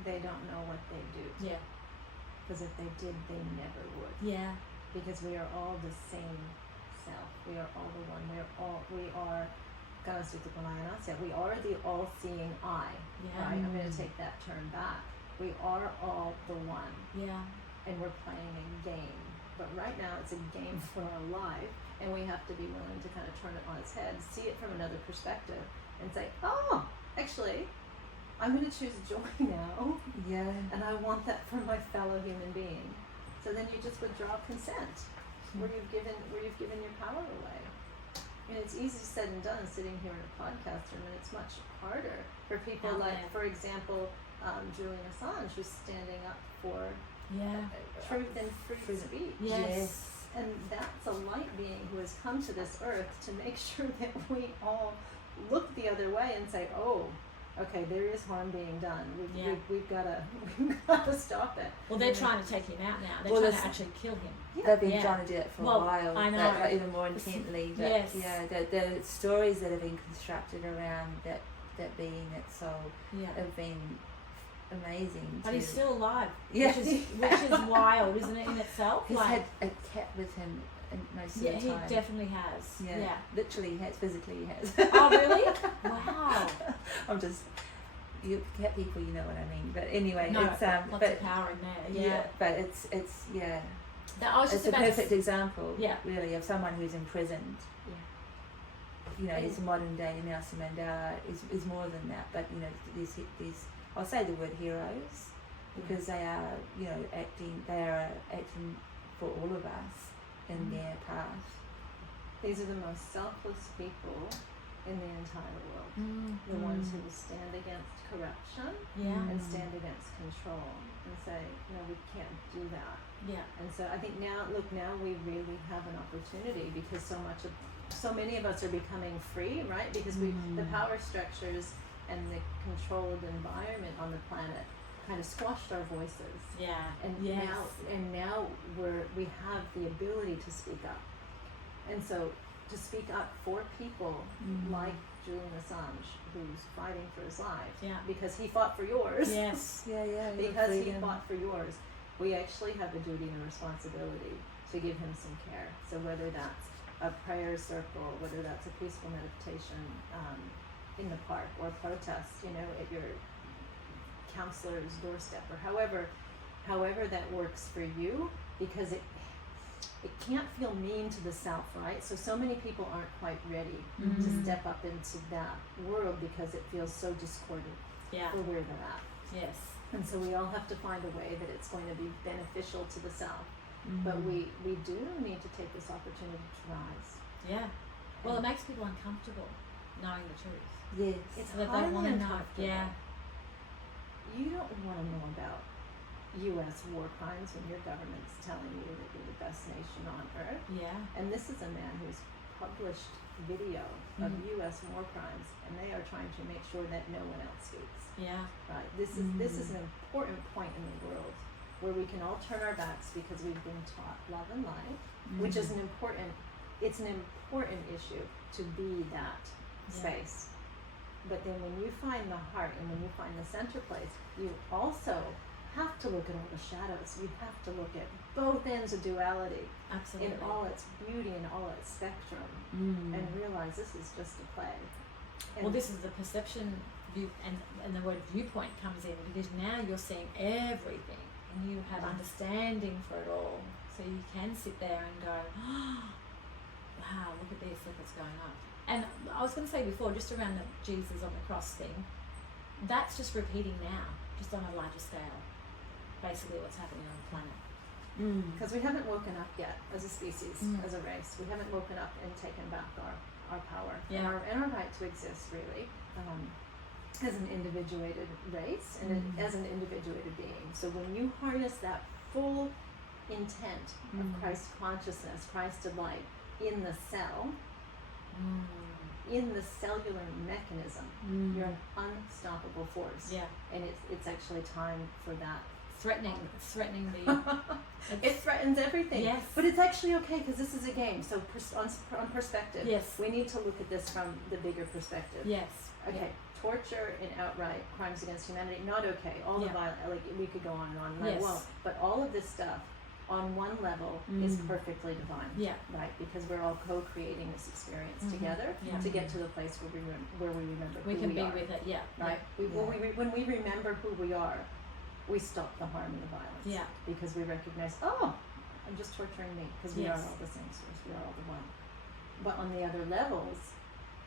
They don't know what they do. Yeah. Because if they did, they never would. Yeah. Because we are all the same self. We are all the one. We are we are the all-seeing eye. Yeah. Right? I'm going to take that term back. We are all the one. Yeah. And we're playing a game. But right now it's a game for our life, and we have to be willing to kind of turn it on its head, see it from another perspective, and say, oh, actually, I'm going to choose joy now. Yeah. And I want that for my fellow human being. So then you just withdraw consent, where you've given your power away. And it's easy said and done sitting here in a podcast room, and it's much harder for people for example, Julian Assange, who's standing up for truth and free speech. Yes. And that's a light being who has come to this earth to make sure that we all look the other way and say, oh, okay, there is harm being done. We've got to stop it. Well, they're trying to take him out now. They're trying to actually kill him. They've been trying to do it for a while. I know. But even more intently. But the stories that have been constructed around that being, that soul, have been amazing. But he's still alive. Yeah. Which is wild, isn't it, in itself? He's had a cat with him most of the time. Yeah, he definitely has. Yeah. Literally has, physically he has. Oh, really? Wow. I'm just, you cat people, you know what I mean. But anyway, no, it's lots of power in there. Yeah. But it's it's a perfect example, really, of someone who's imprisoned. Yeah. His modern day Nelson Mandela is more than that. But these I'll say the word heroes, because they are acting for all of us in their path. These are the most selfless people in the entire world. The ones who will stand against corruption and stand against control and say, no, we can't do that. Yeah. And so I think now we really have an opportunity, because so many of us are becoming free, right? Because the power structures and the controlled environment on the planet kind of squashed our voices. Yeah. And now we have the ability to speak up. And so to speak up for people like Julian Assange, who's fighting for his life, because he fought for yours. Yes. Because he fought for yours, we actually have a duty and a responsibility to give him some care. So whether that's a prayer circle, whether that's a peaceful meditation in the park, or protest, at your counselor's doorstep, or however that works for you, because it can't feel mean to the self, right? So many people aren't quite ready to step up into that world because it feels so discordant for where they're at. Yes. And so we all have to find a way that it's going to be beneficial to the self. But we do need to take this opportunity to rise. Yeah. Well, it makes people uncomfortable knowing the truth. Yes. It's So that they highly want to know. uncomfortable. Yeah. You don't want to know about U.S. war crimes when your government's telling you that you're the best nation on earth. Yeah. And this is a man who's published video of U.S. war crimes, and they are trying to make sure that no one else speaks. Yeah. Right. This is an important point in the world where we can all turn our backs because we've been taught love and light, which is an important issue to be that space. But then when you find the heart and when you find the center place, you also have to look at all the shadows. You have to look at both ends of duality. Absolutely. In all its beauty and all its spectrum, and realize this is just a play. And well, this is the perception view, and the word viewpoint comes in, because now you're seeing everything and you have understanding for it all. So you can sit there and go, oh, wow, look at this, look what's going on. And I was going to say before, just around the Jesus on the cross thing, that's just repeating now, just on a larger scale, basically what's happening on the planet. Because we haven't woken up yet as a species, as a race. We haven't woken up and taken back our power and our right to exist, really, as an individuated race and as an individuated being. So when you harness that full intent of Christ consciousness, Christ light in the cell, in the cellular mechanism, you're an unstoppable force. Yeah. And it's actually time for that. Threatening the it threatens everything. Yes. But it's actually okay, because this is a game. So on perspective, yes, we need to look at this from the bigger perspective. Yes. Okay. Torture and outright crimes against humanity, not okay. All the violence, like we could go on and on, and I won't. But all of this stuff, on one level, is perfectly divine. Yeah. Right, because we're all co-creating this experience together to get to the place where we remember who we can be are. with it. Yeah. Right. When we remember who we are, we stop the harm and the violence. Yeah. Because we recognize, I'm just torturing me, because we are all the same source. We are all the one. But on the other levels,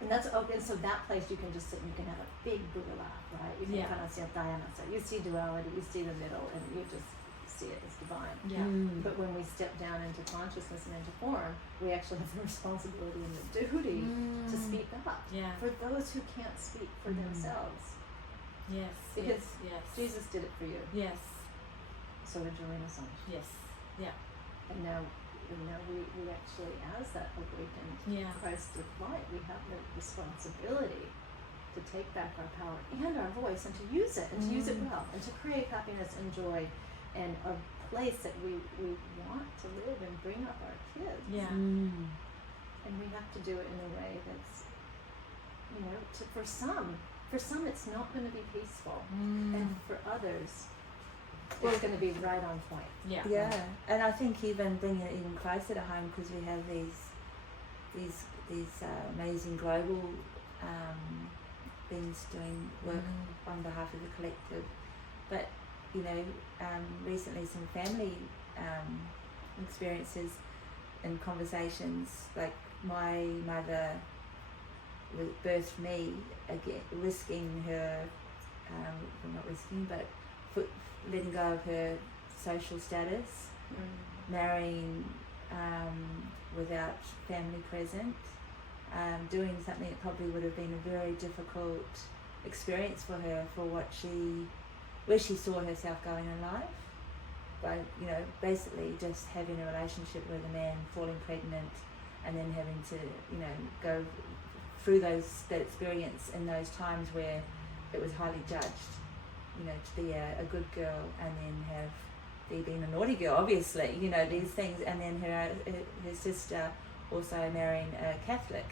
and so that place you can just sit and you can have a big Buddha laugh, right? You can kind of see Diana. So you see duality, you see the middle, and you just see it as divine. Yeah. But when we step down into consciousness and into form, we actually have the responsibility and the duty to speak up for those who can't speak for themselves. Yes. Because Jesus did it for you. Yes. So did Julian Assange. Yes. Yeah. And now we actually, as that awakened Christ with light, we have the responsibility to take back our power and our voice and to use it, and to use it well, and to create happiness and joy and a place that we want to live and bring up our kids. Yeah. And we have to do it in a way that's, for some it's not going to be peaceful, and for others it's going to be right on point. Yeah. Yeah, and I think even bringing it even closer to home, because we have these amazing global beings doing work on behalf of the collective. But recently some family experiences and conversations, like my mother birthed me again, risking her, well, not risking, but letting go of her social status, marrying without family present, doing something that probably would have been a very difficult experience for her, for where she saw herself going in life, by basically just having a relationship with a man, falling pregnant, and then having to go through that experience in those times where it was highly judged, to be a good girl, and then have being a naughty girl, obviously, these things, and then her sister also marrying a Catholic,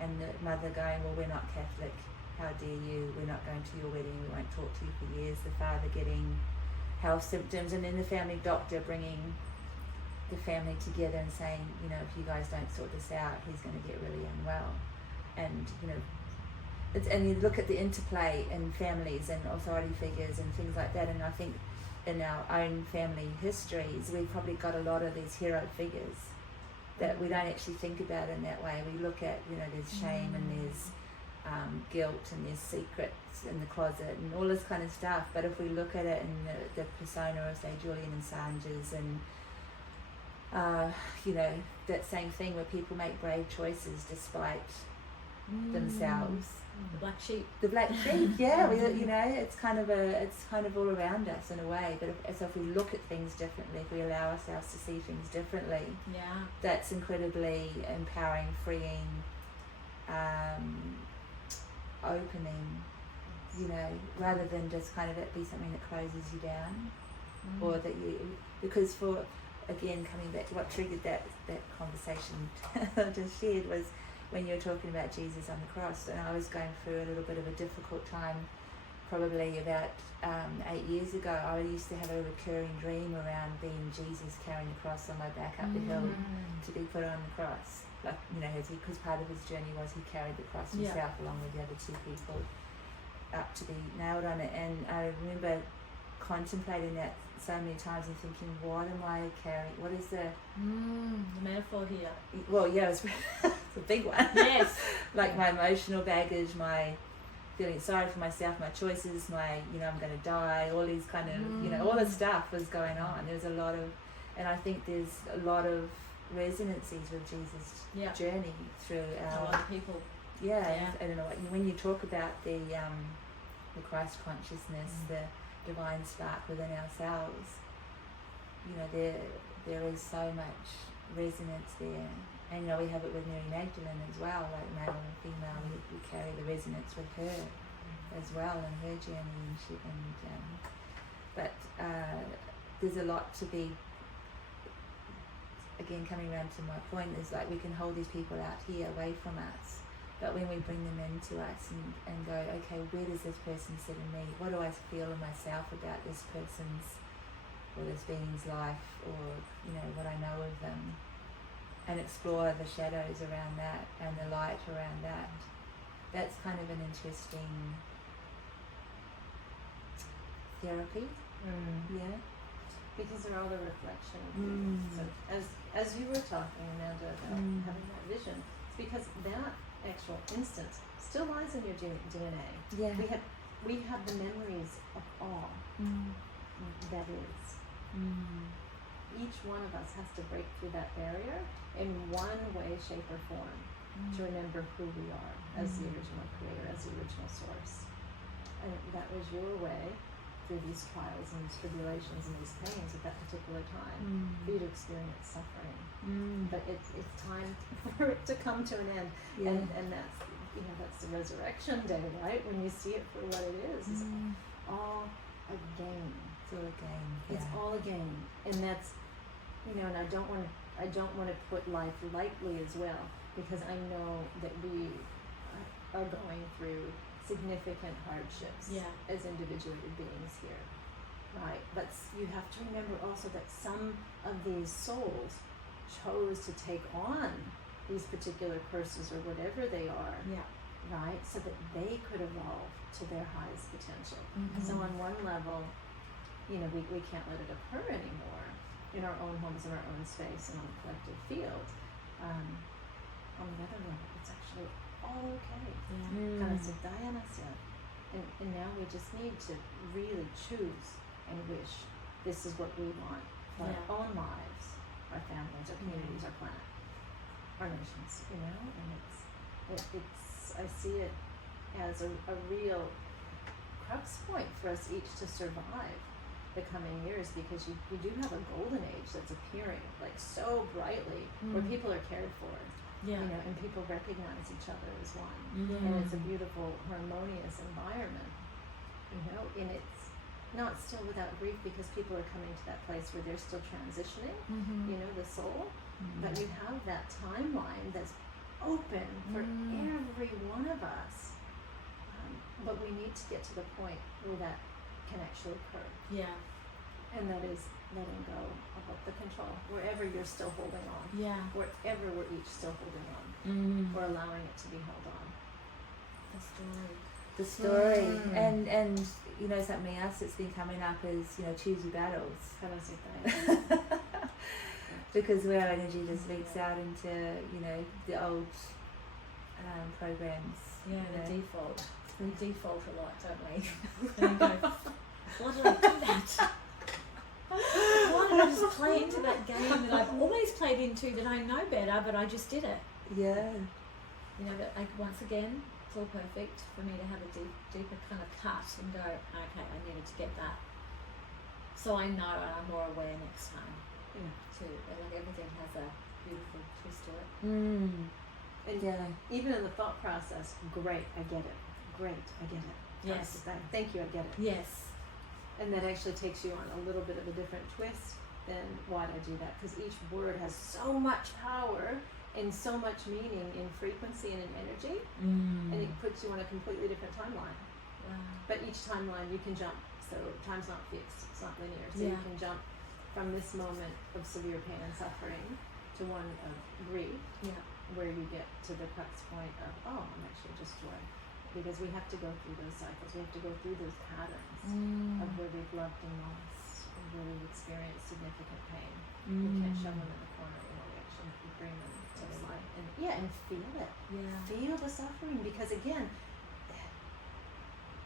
and the mother going, well, we're not Catholic, how dare you, we're not going to your wedding, we won't talk to you for years, the father getting health symptoms, and then the family doctor bringing the family together and saying, if you guys don't sort this out, he's going to get really unwell. And and you look at the interplay in families and authority figures and things like that, and I think in our own family histories we've probably got a lot of these hero figures that we don't actually think about in that way. We look at, there's shame and there's guilt, and there's secrets in the closet and all this kind of stuff. But if we look at it in the persona of, say, Julian Assange's and that same thing where people make brave choices despite themselves. The black sheep. The black sheep, yeah. It's kind of all around us in a way. But if we look at things differently, if we allow ourselves to see things differently, that's incredibly empowering, freeing, opening. Rather than just kind of it be something that closes you down, or that because again, coming back to what triggered that conversation I just shared was when you were talking about Jesus on the cross, and I was going through a little bit of a difficult time probably about 8 years ago. I used to have a recurring dream around being Jesus carrying the cross on my back up the hill to be put on the cross. Like, because part of his journey was he carried the cross himself along with the other two people up to be nailed on it. And I remember contemplating that so many times and thinking, what am I carrying? What is the metaphor here? Well, yeah, it's a big one. Yes. Like my emotional baggage, my feeling sorry for myself, my choices, my, I'm going to die, all these kind of, all this stuff was going on. There's a lot of, and I think there's a lot of resonances with Jesus' journey through our... A lot of people. Yeah. I don't know, when you talk about the Christ consciousness, the divine spark within ourselves, there is so much resonance there. And we have it with Mary Magdalene as well, like male and female, we carry the resonance with her as well in her journey, but there's a lot to be, again, coming around to my point, is like we can hold these people out here away from us, but when we bring them into us and go, okay, where does this person sit in me? What do I feel in myself about this person's or this being's life, or what I know of them, and explore the shadows around that and the light around that. That's kind of an interesting therapy. Yeah. Because they're all the reflection. So as you were talking, Amanda, about having that vision, it's because that actual instance still lies in your DNA. Yeah. We have the memories of all that is. Each one of us has to break through that barrier in one way, shape, or form to remember who we are as the original creator, as the original source. And that was your way through these trials and these tribulations and these pains at that particular time for you to experience suffering. But it's time for it to come to an end. And that's that's the resurrection day, right? When you see it for what it is. It's all a game. It's all a game. It's all a game. And that's and I don't want to put life lightly as well, because I know that we are going through significant hardships as individuated beings here, right? But you have to remember also that some of these souls chose to take on these particular curses or whatever they are, right? So that they could evolve to their highest potential. So on one level, we can't let it occur anymore in our own homes, in our own space, and on the collective field. On the other level, it's actually all okay. Kind of Dianasya. And now we just need to really choose and wish this is what we want for our own lives, our families, our communities, our planet, our nations, and it's I see it as a real crux point for us each to survive the coming years, because you do have a golden age that's appearing like so brightly, where people are cared for, and people recognize each other as one, and it's a beautiful, harmonious environment, and it's not still without grief, because people are coming to that place where they're still transitioning, the soul, but you have that timeline that's open for every one of us, but we need to get to the point where that can actually occur. And that is letting go of the control, wherever you're still holding on. Wherever we're each still holding on, or allowing it to be held on. The story. And something else that's been coming up is, choose your battles. How do I say that? Because where our energy just leaks out into, the old programs Yeah, you know? the default. We default a lot, don't we? And we go, why did I do that? Why did I just play into that game that I've always played into, that I know better, but I just did it? Yeah. You know, that once again, it's all perfect for me to have a deeper kind of cut and go, okay, I needed to get that. So I know and I'm more aware next time. Yeah. Too. And like everything has a beautiful twist to it. And Yeah. even in the thought process, great, I get it. Great, I get it. Yes. Thank you, I get it. Yes. And that actually takes you on a little bit of a different twist than why'd I do that? Because each word has so much power and so much meaning in frequency and in energy, and it puts you on a completely different timeline. Wow. But each timeline you can jump, so time's not fixed, it's not linear. So you can jump from this moment of severe pain and suffering to one of grief, where you get to the crux point of, oh, I'm actually just joy. Because we have to go through those cycles, we have to go through those patterns of where we've loved and lost, of where we've experienced significant pain. We can't shove them in the corner, we actually have to bring them to the light. And feel it. Yeah. Feel the suffering, because again,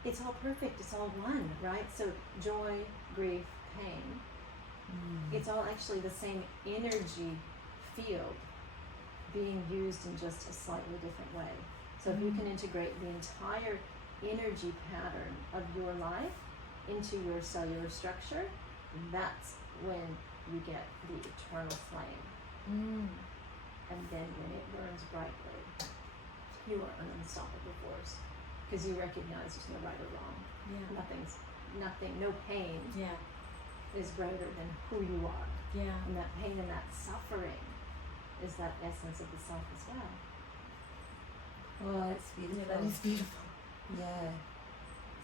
it's all perfect, it's all one, right? So joy, grief, pain, it's all actually the same energy field being used in just a slightly different way. So if you can integrate the entire energy pattern of your life into your cellular structure, that's when you get the eternal flame. And then when it burns brightly, you are an unstoppable force, because you recognize there's no right or wrong. Nothing, no pain is greater than who you are. And that pain and that suffering is that essence of the self as well. Oh, that's beautiful. Yeah, that is beautiful. Yeah,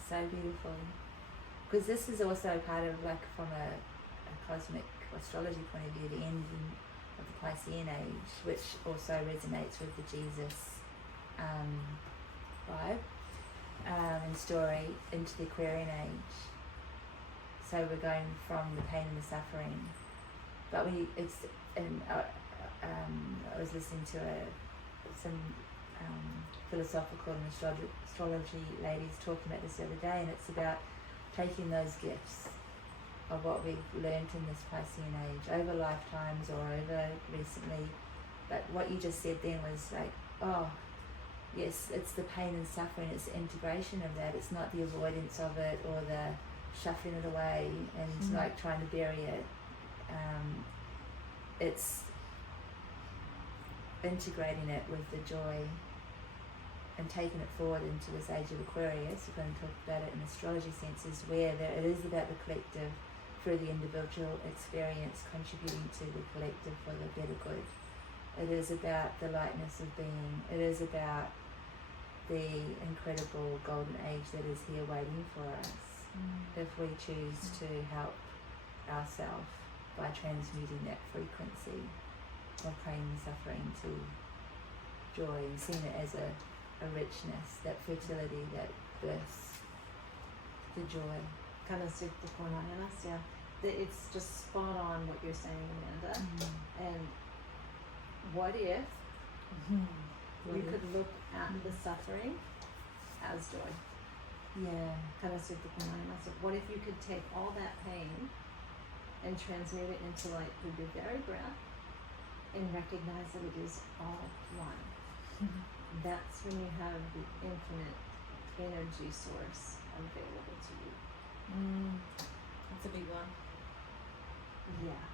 so beautiful. Because this is also part of, like, from a cosmic astrology point of view, the ending of the Piscean age, which also resonates with the Jesus vibe and story, into the Aquarian age. So we're going from the pain and the suffering, but I was listening to some philosophical and astrology ladies talking about this the other day, and it's about taking those gifts of what we've learnt in this Piscean age over lifetimes or over recently, but what you just said then was like, oh yes, it's the pain and suffering, it's the integration of that, it's not the avoidance of it or the shuffling it away and like trying to bury it. It's integrating it with the joy and taking it forward into this age of Aquarius. We're going to talk about it in astrology senses, where it is about the collective through the individual experience contributing to the collective for the better good. It is about the lightness of being. It is about the incredible golden age that is here waiting for us if we choose to help ourselves by transmuting that frequency of pain and suffering to joy and seeing it as a richness, that fertility, that birth, the joy. It's just spot on what you're saying, Amanda. And what if you could look at the suffering as joy? What if you could take all that pain and transmute it into light through your very breath and recognize that it is all one? That's when you have the infinite energy source available to you. That's a big one. Yeah.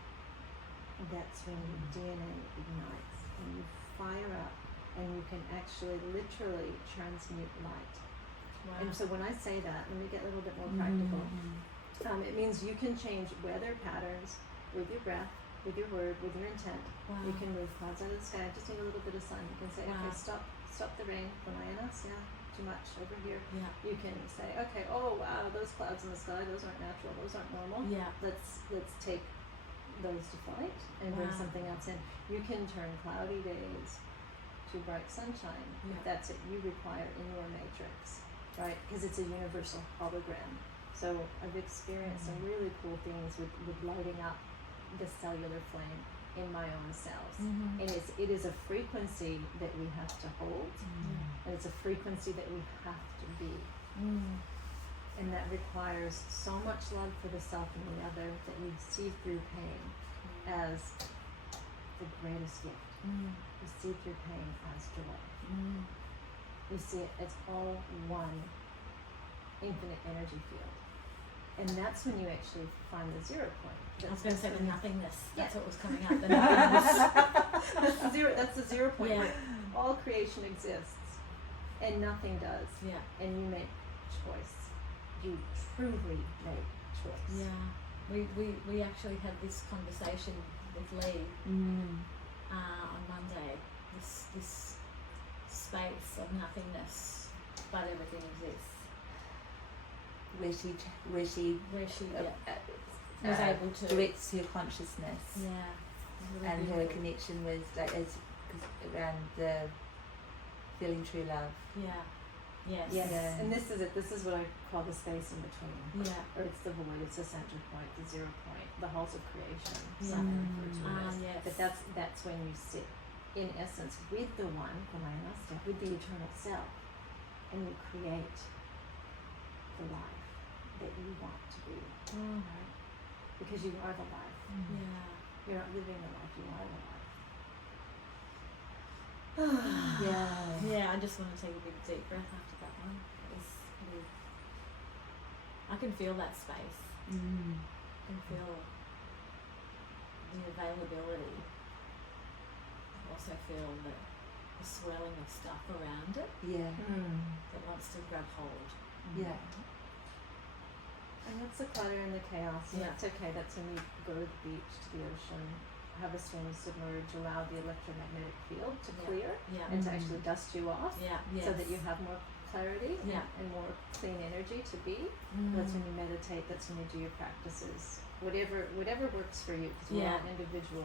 That's when your DNA ignites and you fire up and you can actually literally transmute light. Wow. And so when I say that, let me get a little bit more practical. It means you can change weather patterns with your breath, with your word, with your intent. Wow. You can move clouds out of the sky. I just need a little bit of sun. You can say, okay, stop the rain. Too much over here. You can say, okay, oh wow, those clouds in the sky, those aren't natural, those aren't normal. Let's take those to flight and bring something else in. You can turn cloudy days to bright sunshine if that's what you require in your matrix, right? Because it's a universal hologram. So I've experienced some really cool things with lighting up the cellular flame in my own cells. Mm-hmm. And it is a frequency that we have to hold, and it's a frequency that we have to be. And that requires so much love for the self and the other that we see through pain as the greatest gift. We see through pain as joy. We see it as all one infinite energy field. And that's when you actually find the 0 point. I was going to say the nothingness. That's what was coming up. The nothingness. That's the 0 point Yeah. where all creation exists and nothing does. Yeah. And you make choice. You truly make choice. Yeah. We actually had this conversation with Lee on Monday. This space of nothingness, but everything exists. Where she was able to directs her consciousness really and her beautiful. connection with around the feeling true love. Yes. Yeah. And this is it. This is what I call the space in between. Yeah. Or it's the void, it's the center point, the 0 point, the halls of creation. Yeah. Some refer to it as. Yes. But that's when you sit in essence with the one, with the eternal self, and you create the life that you want to be. Right? Because you are the life. Yeah. You're not living the life, you are the life. Yeah, I just want to take a big deep breath after that one. It was pretty, I can feel that space. I can feel the availability. I also feel the swirling of stuff around it that wants to grab hold. Yeah. And that's the clutter and the chaos. And Yeah. that's okay. That's when you go to the beach, to the ocean, have a swim, submerge, allow the electromagnetic field to clear Yeah. and to actually dust you off so that you have more clarity and more clean energy to be. That's when you meditate. That's when you do your practices. Whatever works for you, because we're all individual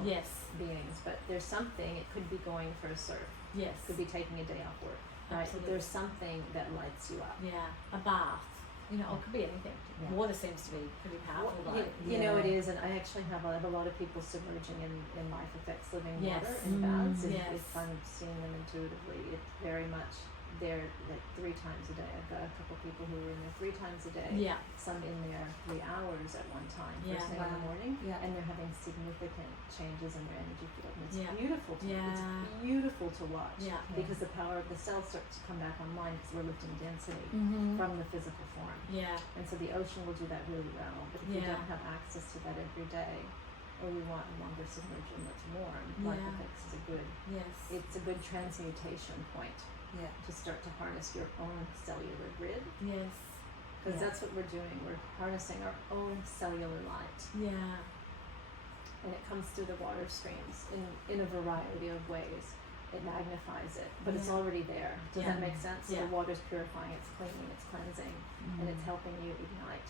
beings. But there's something. It could be going for a surf. Yes. It could be taking a day off work. Right. Absolutely. There's something that lights you up. Yeah. A bath. You know, or it could be anything. Yeah. Water seems to be pretty powerful, Well, though. you know it is, and I actually have a lot of people submerging in life effects living water in baths. And if I'm seeing them intuitively, it's very much they're like 3 times a day. I've got a couple people who are in there 3 times a day. Yeah. Some in there 3 hours at one time, first thing in the morning, and they're having significant changes in their energy field. And it's beautiful. It's beautiful to watch because the power of the cells starts to come back online because we're lifting density from the physical form. Yeah. And so the ocean will do that really well. But if you don't have access to that every day, or we want a longer submersion that's warm, life effects is it's a good transmutation point. Yeah. To start to harness your own cellular grid. Yes. Because that's what we're doing. We're harnessing our own cellular light. Yeah. And it comes through the water streams in a variety of ways. It magnifies it, but it's already there. Does that make sense? So the water's purifying, it's cleaning, it's cleansing, and it's helping you ignite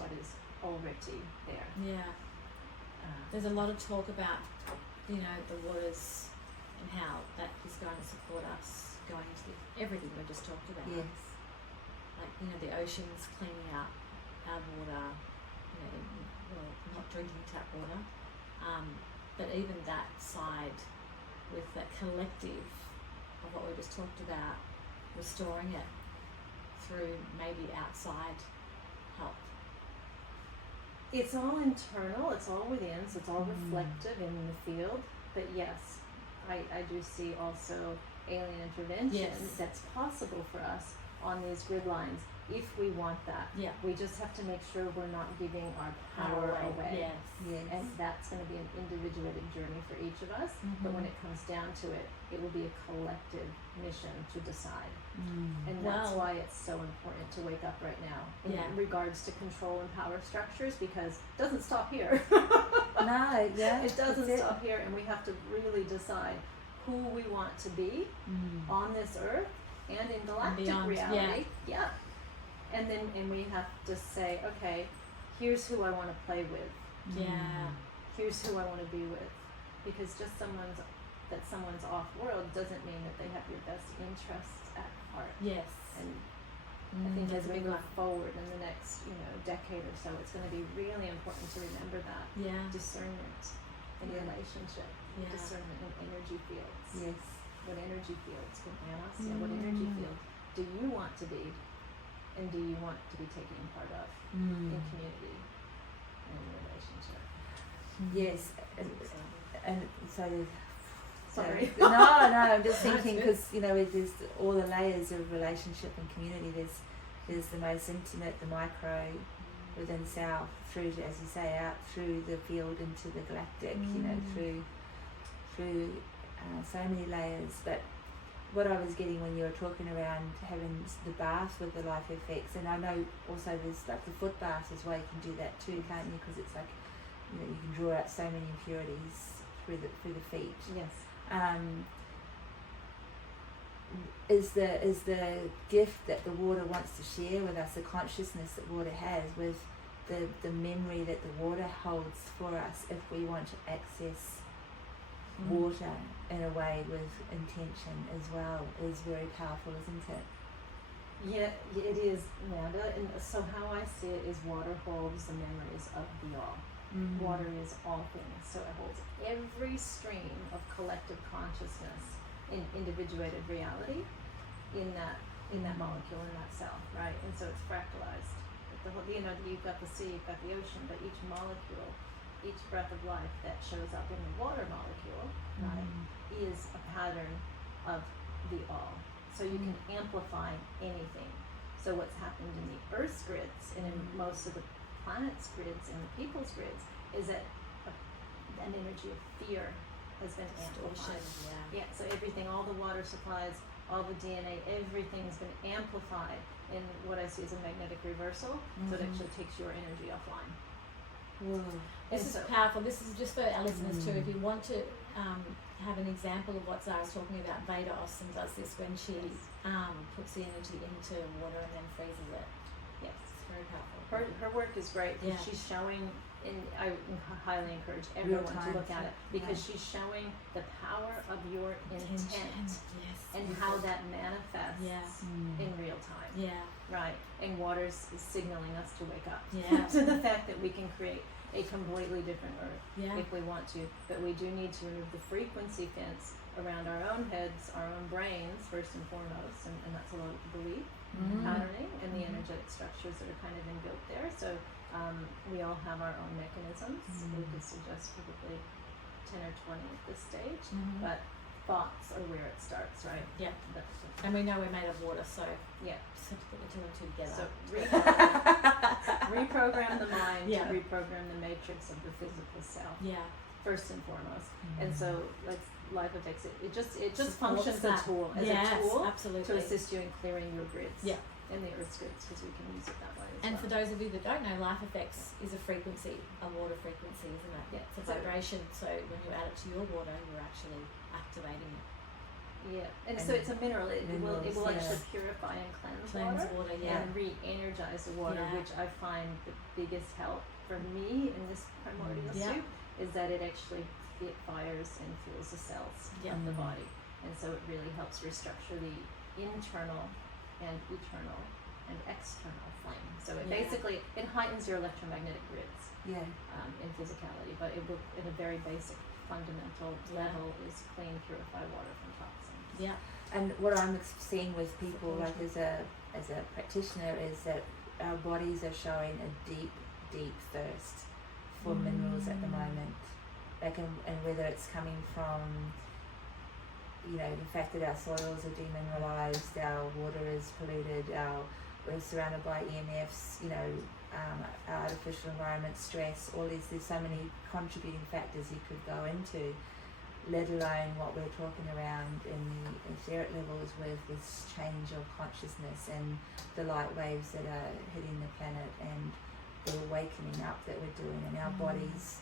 what is already there. Yeah. There's a lot of talk about, the waters and how that is going to support us going into everything we just talked about. Yes. Like, the oceans cleaning out our water, not drinking tap water, but even that side with that collective of what we just talked about, restoring it through maybe outside help. It's all internal, it's all within, so it's all reflective in the field, but yes, I do see also alien intervention that's possible for us on these grid lines if we want that. Yeah. We just have to make sure we're not giving our power away. Yes. And that's going to be an individuated journey for each of us. But when it comes down to it, it will be a collective mission to decide. And that's why it's so important to wake up right now in regards to control and power structures, because it doesn't stop here. It doesn't stop here, and we have to really decide who we want to be on this earth and in galactic reality. And then we have to say, okay, here's who I want to play with. Here's who I want to be with. Because just someone's off world doesn't mean that they have your best interests at heart. Yes. And I think as we move forward in the next, decade or so, it's going to be really important to remember that. Yeah. Discernment. in Yeah. relationship, Yeah. discernment in energy fields. Yes. What energy fields can us? Yeah, what energy field do you want to be, and do you want to be taking part of in community and in relationship? Yes, and so. Sorry. No, I'm just thinking good. because there's all the layers of relationship and community. There's the most intimate, the micro, within self, through, as you say, out through the field into the galactic. Through so many layers. But what I was getting when you were talking around having the bath with the life effects, and I know also there's like the foot bath as well. You can do that too, can't you? Because it's like you can draw out so many impurities through the feet. Yes. Is the gift that the water wants to share with us, the consciousness that water has, with the memory that the water holds for us if we want to access water in a way with intention as well, is very powerful, isn't it? Yeah, it is, Amanda. And so how I see it is water holds the memories of the all. Water is all things, so it holds every stream of collective consciousness in individuated reality in that molecule, in that cell, right? And so it's fractalized. The whole, you've got the sea, you've got the ocean, but each molecule, each breath of life that shows up in the water molecule, right, is a pattern of the all. So you can amplify anything. So what's happened in the Earth's grids and in most of the planet's grids and the people's grids is that an energy of fear has been amplified. Yeah, so everything, all the water supplies, all the DNA, everything's been amplified in what I see as a magnetic reversal, so it actually takes your energy offline. This is powerful. This is just for our listeners too. If you want to have an example of what Zara's talking about, Veda Austin does this when she puts the energy into water and then freezes it. Yes. It's very powerful. Her work is great because she's showing, and I highly encourage everyone to look at it, because she's showing the power of your intent and how that manifests in real time. Yeah. Right. And water's signaling us to wake up Yeah. to the fact that we can create a completely different Earth Yeah. if we want to, but we do need to remove the frequency fence around our own heads, our own brains, first and foremost, and that's a lot of the belief patterning and the energetic structures that are kind of inbuilt there. So we all have our own mechanisms. We could suggest probably 10 or 20 at this stage, but thoughts are where it starts, right? Yeah. And we know we're made of water, so yeah. So to put the two and two together. So reprogram the mind to reprogram the matrix of the physical self. Yeah. First and foremost. And so life effects, it just Supports functions that. a tool, as Yes, a tool absolutely. to assist you in clearing your grids. Yeah. And the Earth's grids, because we can use it that way as And well. for those of you that don't know, life effects is a frequency, a water frequency, isn't it? Yeah. It's a vibration. So when you add it to your water, you're actually activating it. Yeah, and so it's a mineral. It will actually purify and cleanse water and re-energize the water, which I find the biggest help for me in this primordial soup is that it actually fires and fuels the cells of the body, and so it really helps restructure the internal and eternal and external flame. So it basically it heightens your electromagnetic grids in physicality, but it will, in a very basic fundamental level, is clean, purified water from toxins. Yeah, and what I'm seeing with people, like as a practitioner, is that our bodies are showing a deep thirst for minerals at the moment. Like, and whether it's coming from, the fact that our soils are demineralized, our water is polluted, we're surrounded by EMFs, our artificial environment, stress, all these. There's so many contributing factors you could go into, let alone what we're talking around in the etheric levels with this change of consciousness and the light waves that are hitting the planet and the awakening up that we're doing in our bodies.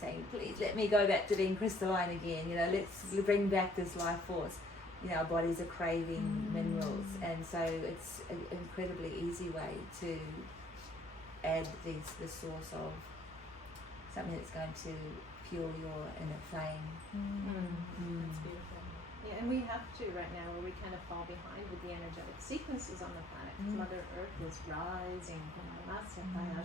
Saying, please let me go back to being crystalline again, let's bring back this life force. Our bodies are craving minerals, and so it's an incredibly easy way to add the source of something that's going to fuel your inner flame. That's beautiful. Yeah, and we have to right now, where we kind of fall behind with the energetic sequences on the planet, because Mother Earth is rising.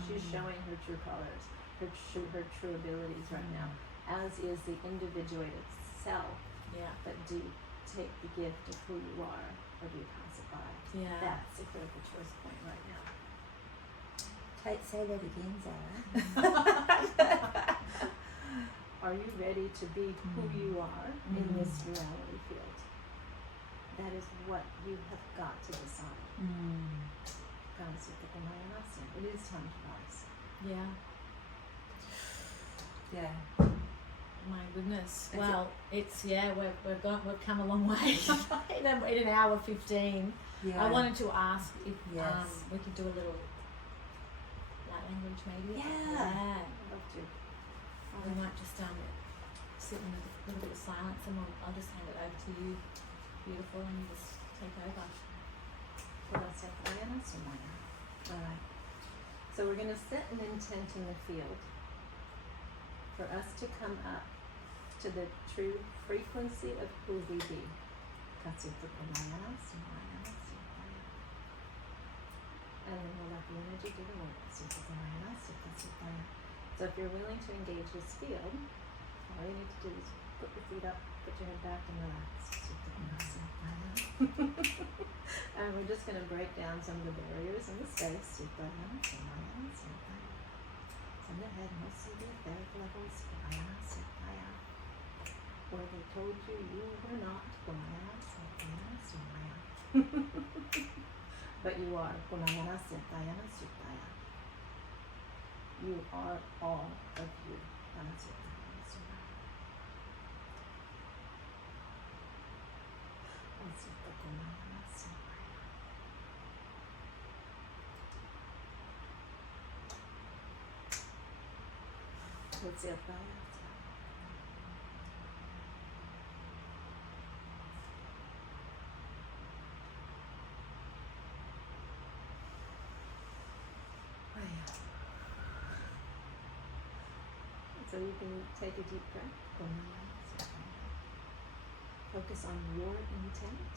She's showing her true colors. her true abilities right now, as is the individuated self. Yeah. But do you take the gift of who you are, or do you pass it by? Yeah. That's a critical choice point right now. Say that again, Zara. Are you ready to be who you are in this reality field? That is what you have got to decide. It is time to rise. Yeah. Yeah. My goodness. Well, it's we've come a long way in an hour 15. Yeah. I wanted to ask if we could do a little light language maybe. Yeah. I'd love to. We might just sit in a little bit of silence, and I'll just hand it over to you, beautiful, and you just take over. Alright. So we're going to set an intent in the field for us to come up to the true frequency of who we be. And then we'll let the energy do the work. So if you're willing to engage this field, all you need to do is put your feet up, put your head back, and relax. And we're just going to break down some of the barriers in the space. Send ahead mostly the etheric levels. Where they told you were not. But you are. You are all of you. Let's see if so you can take a deep breath. Focus on your intent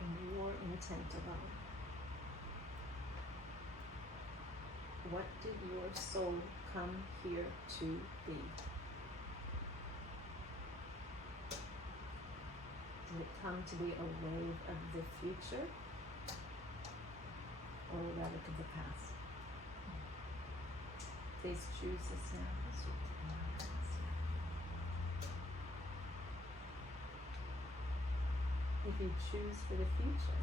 and your intent alone. What did your soul come here to be? Did it come to be a wave of the future, or a relic of the past? Please choose this now. If you choose for the future,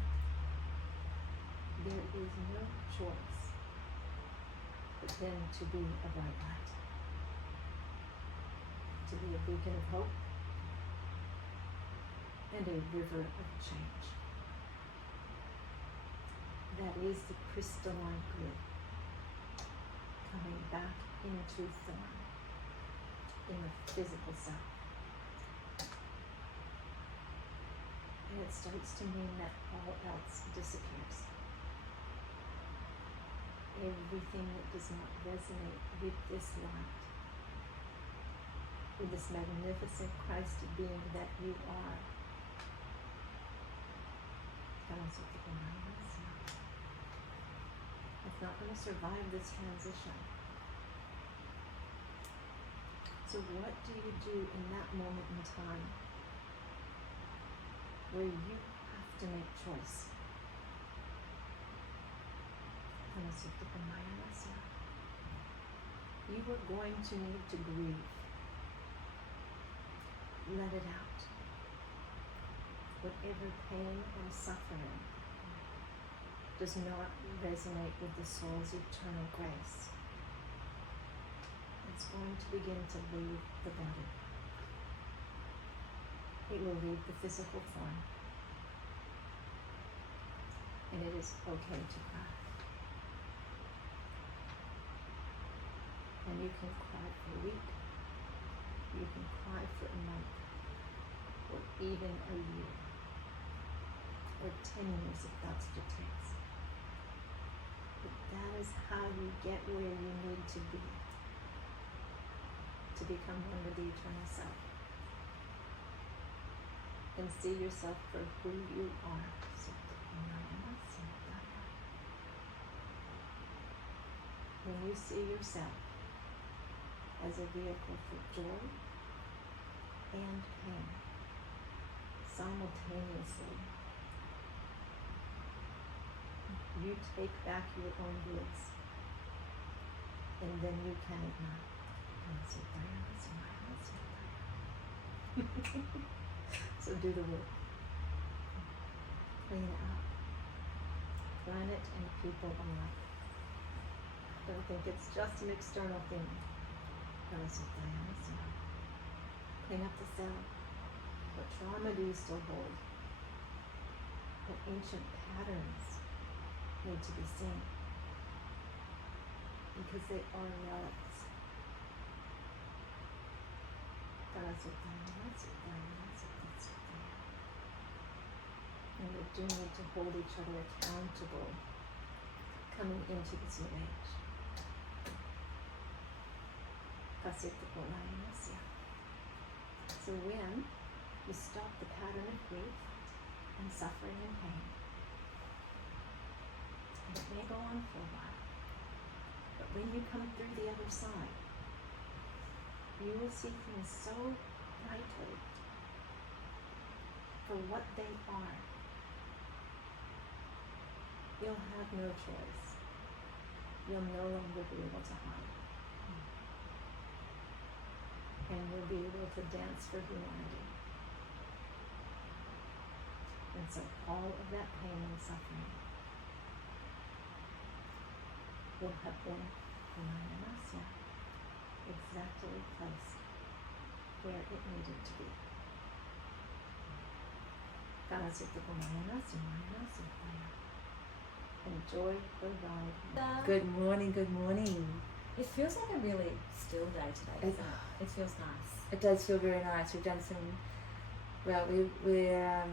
there is no choice but then to be a bright light, to be a beacon of hope and a river of change. That is the crystalline grid coming back into form in the physical self. And it starts to mean that all else disappears. Everything that does not resonate with this light, with this magnificent Christ being that you are, it's not going to survive this transition. So what do you do in that moment in time where you have to make choice? You are going to need to grieve. Let it out. Whatever pain or suffering does not resonate with the soul's eternal grace, it's going to begin to leave the body. It will leave the physical form. And it is okay to cry. And you can cry for a week, you can cry for a month, or even a year, or 10 years if that's what it takes. But that is how you get where you need to be, to become one with the eternal self. And see yourself for who you are. When you see yourself as a vehicle for joy and pain simultaneously. You take back your own goods, and then you can ignite. So do the work. Clean up. Planet and people alike. Don't think it's just an external thing. Clean up the cell. What trauma do you still hold? What ancient patterns need to be seen? Because they are relics. And we do need to hold each other accountable coming into this new age. So when you stop the pattern of grief and suffering and pain, and it may go on for a while, but when you come through the other side, you will see things so brightly for what they are. You'll have no choice. You'll no longer be able to hide. And you'll be able to dance for humanity. And so all of that pain and suffering will have been exactly placed where it needed to be. Enjoy the ride. Good morning, good morning. It feels like a really still day today, doesn't it? It feels nice. It does feel very nice. We've done some, well, we're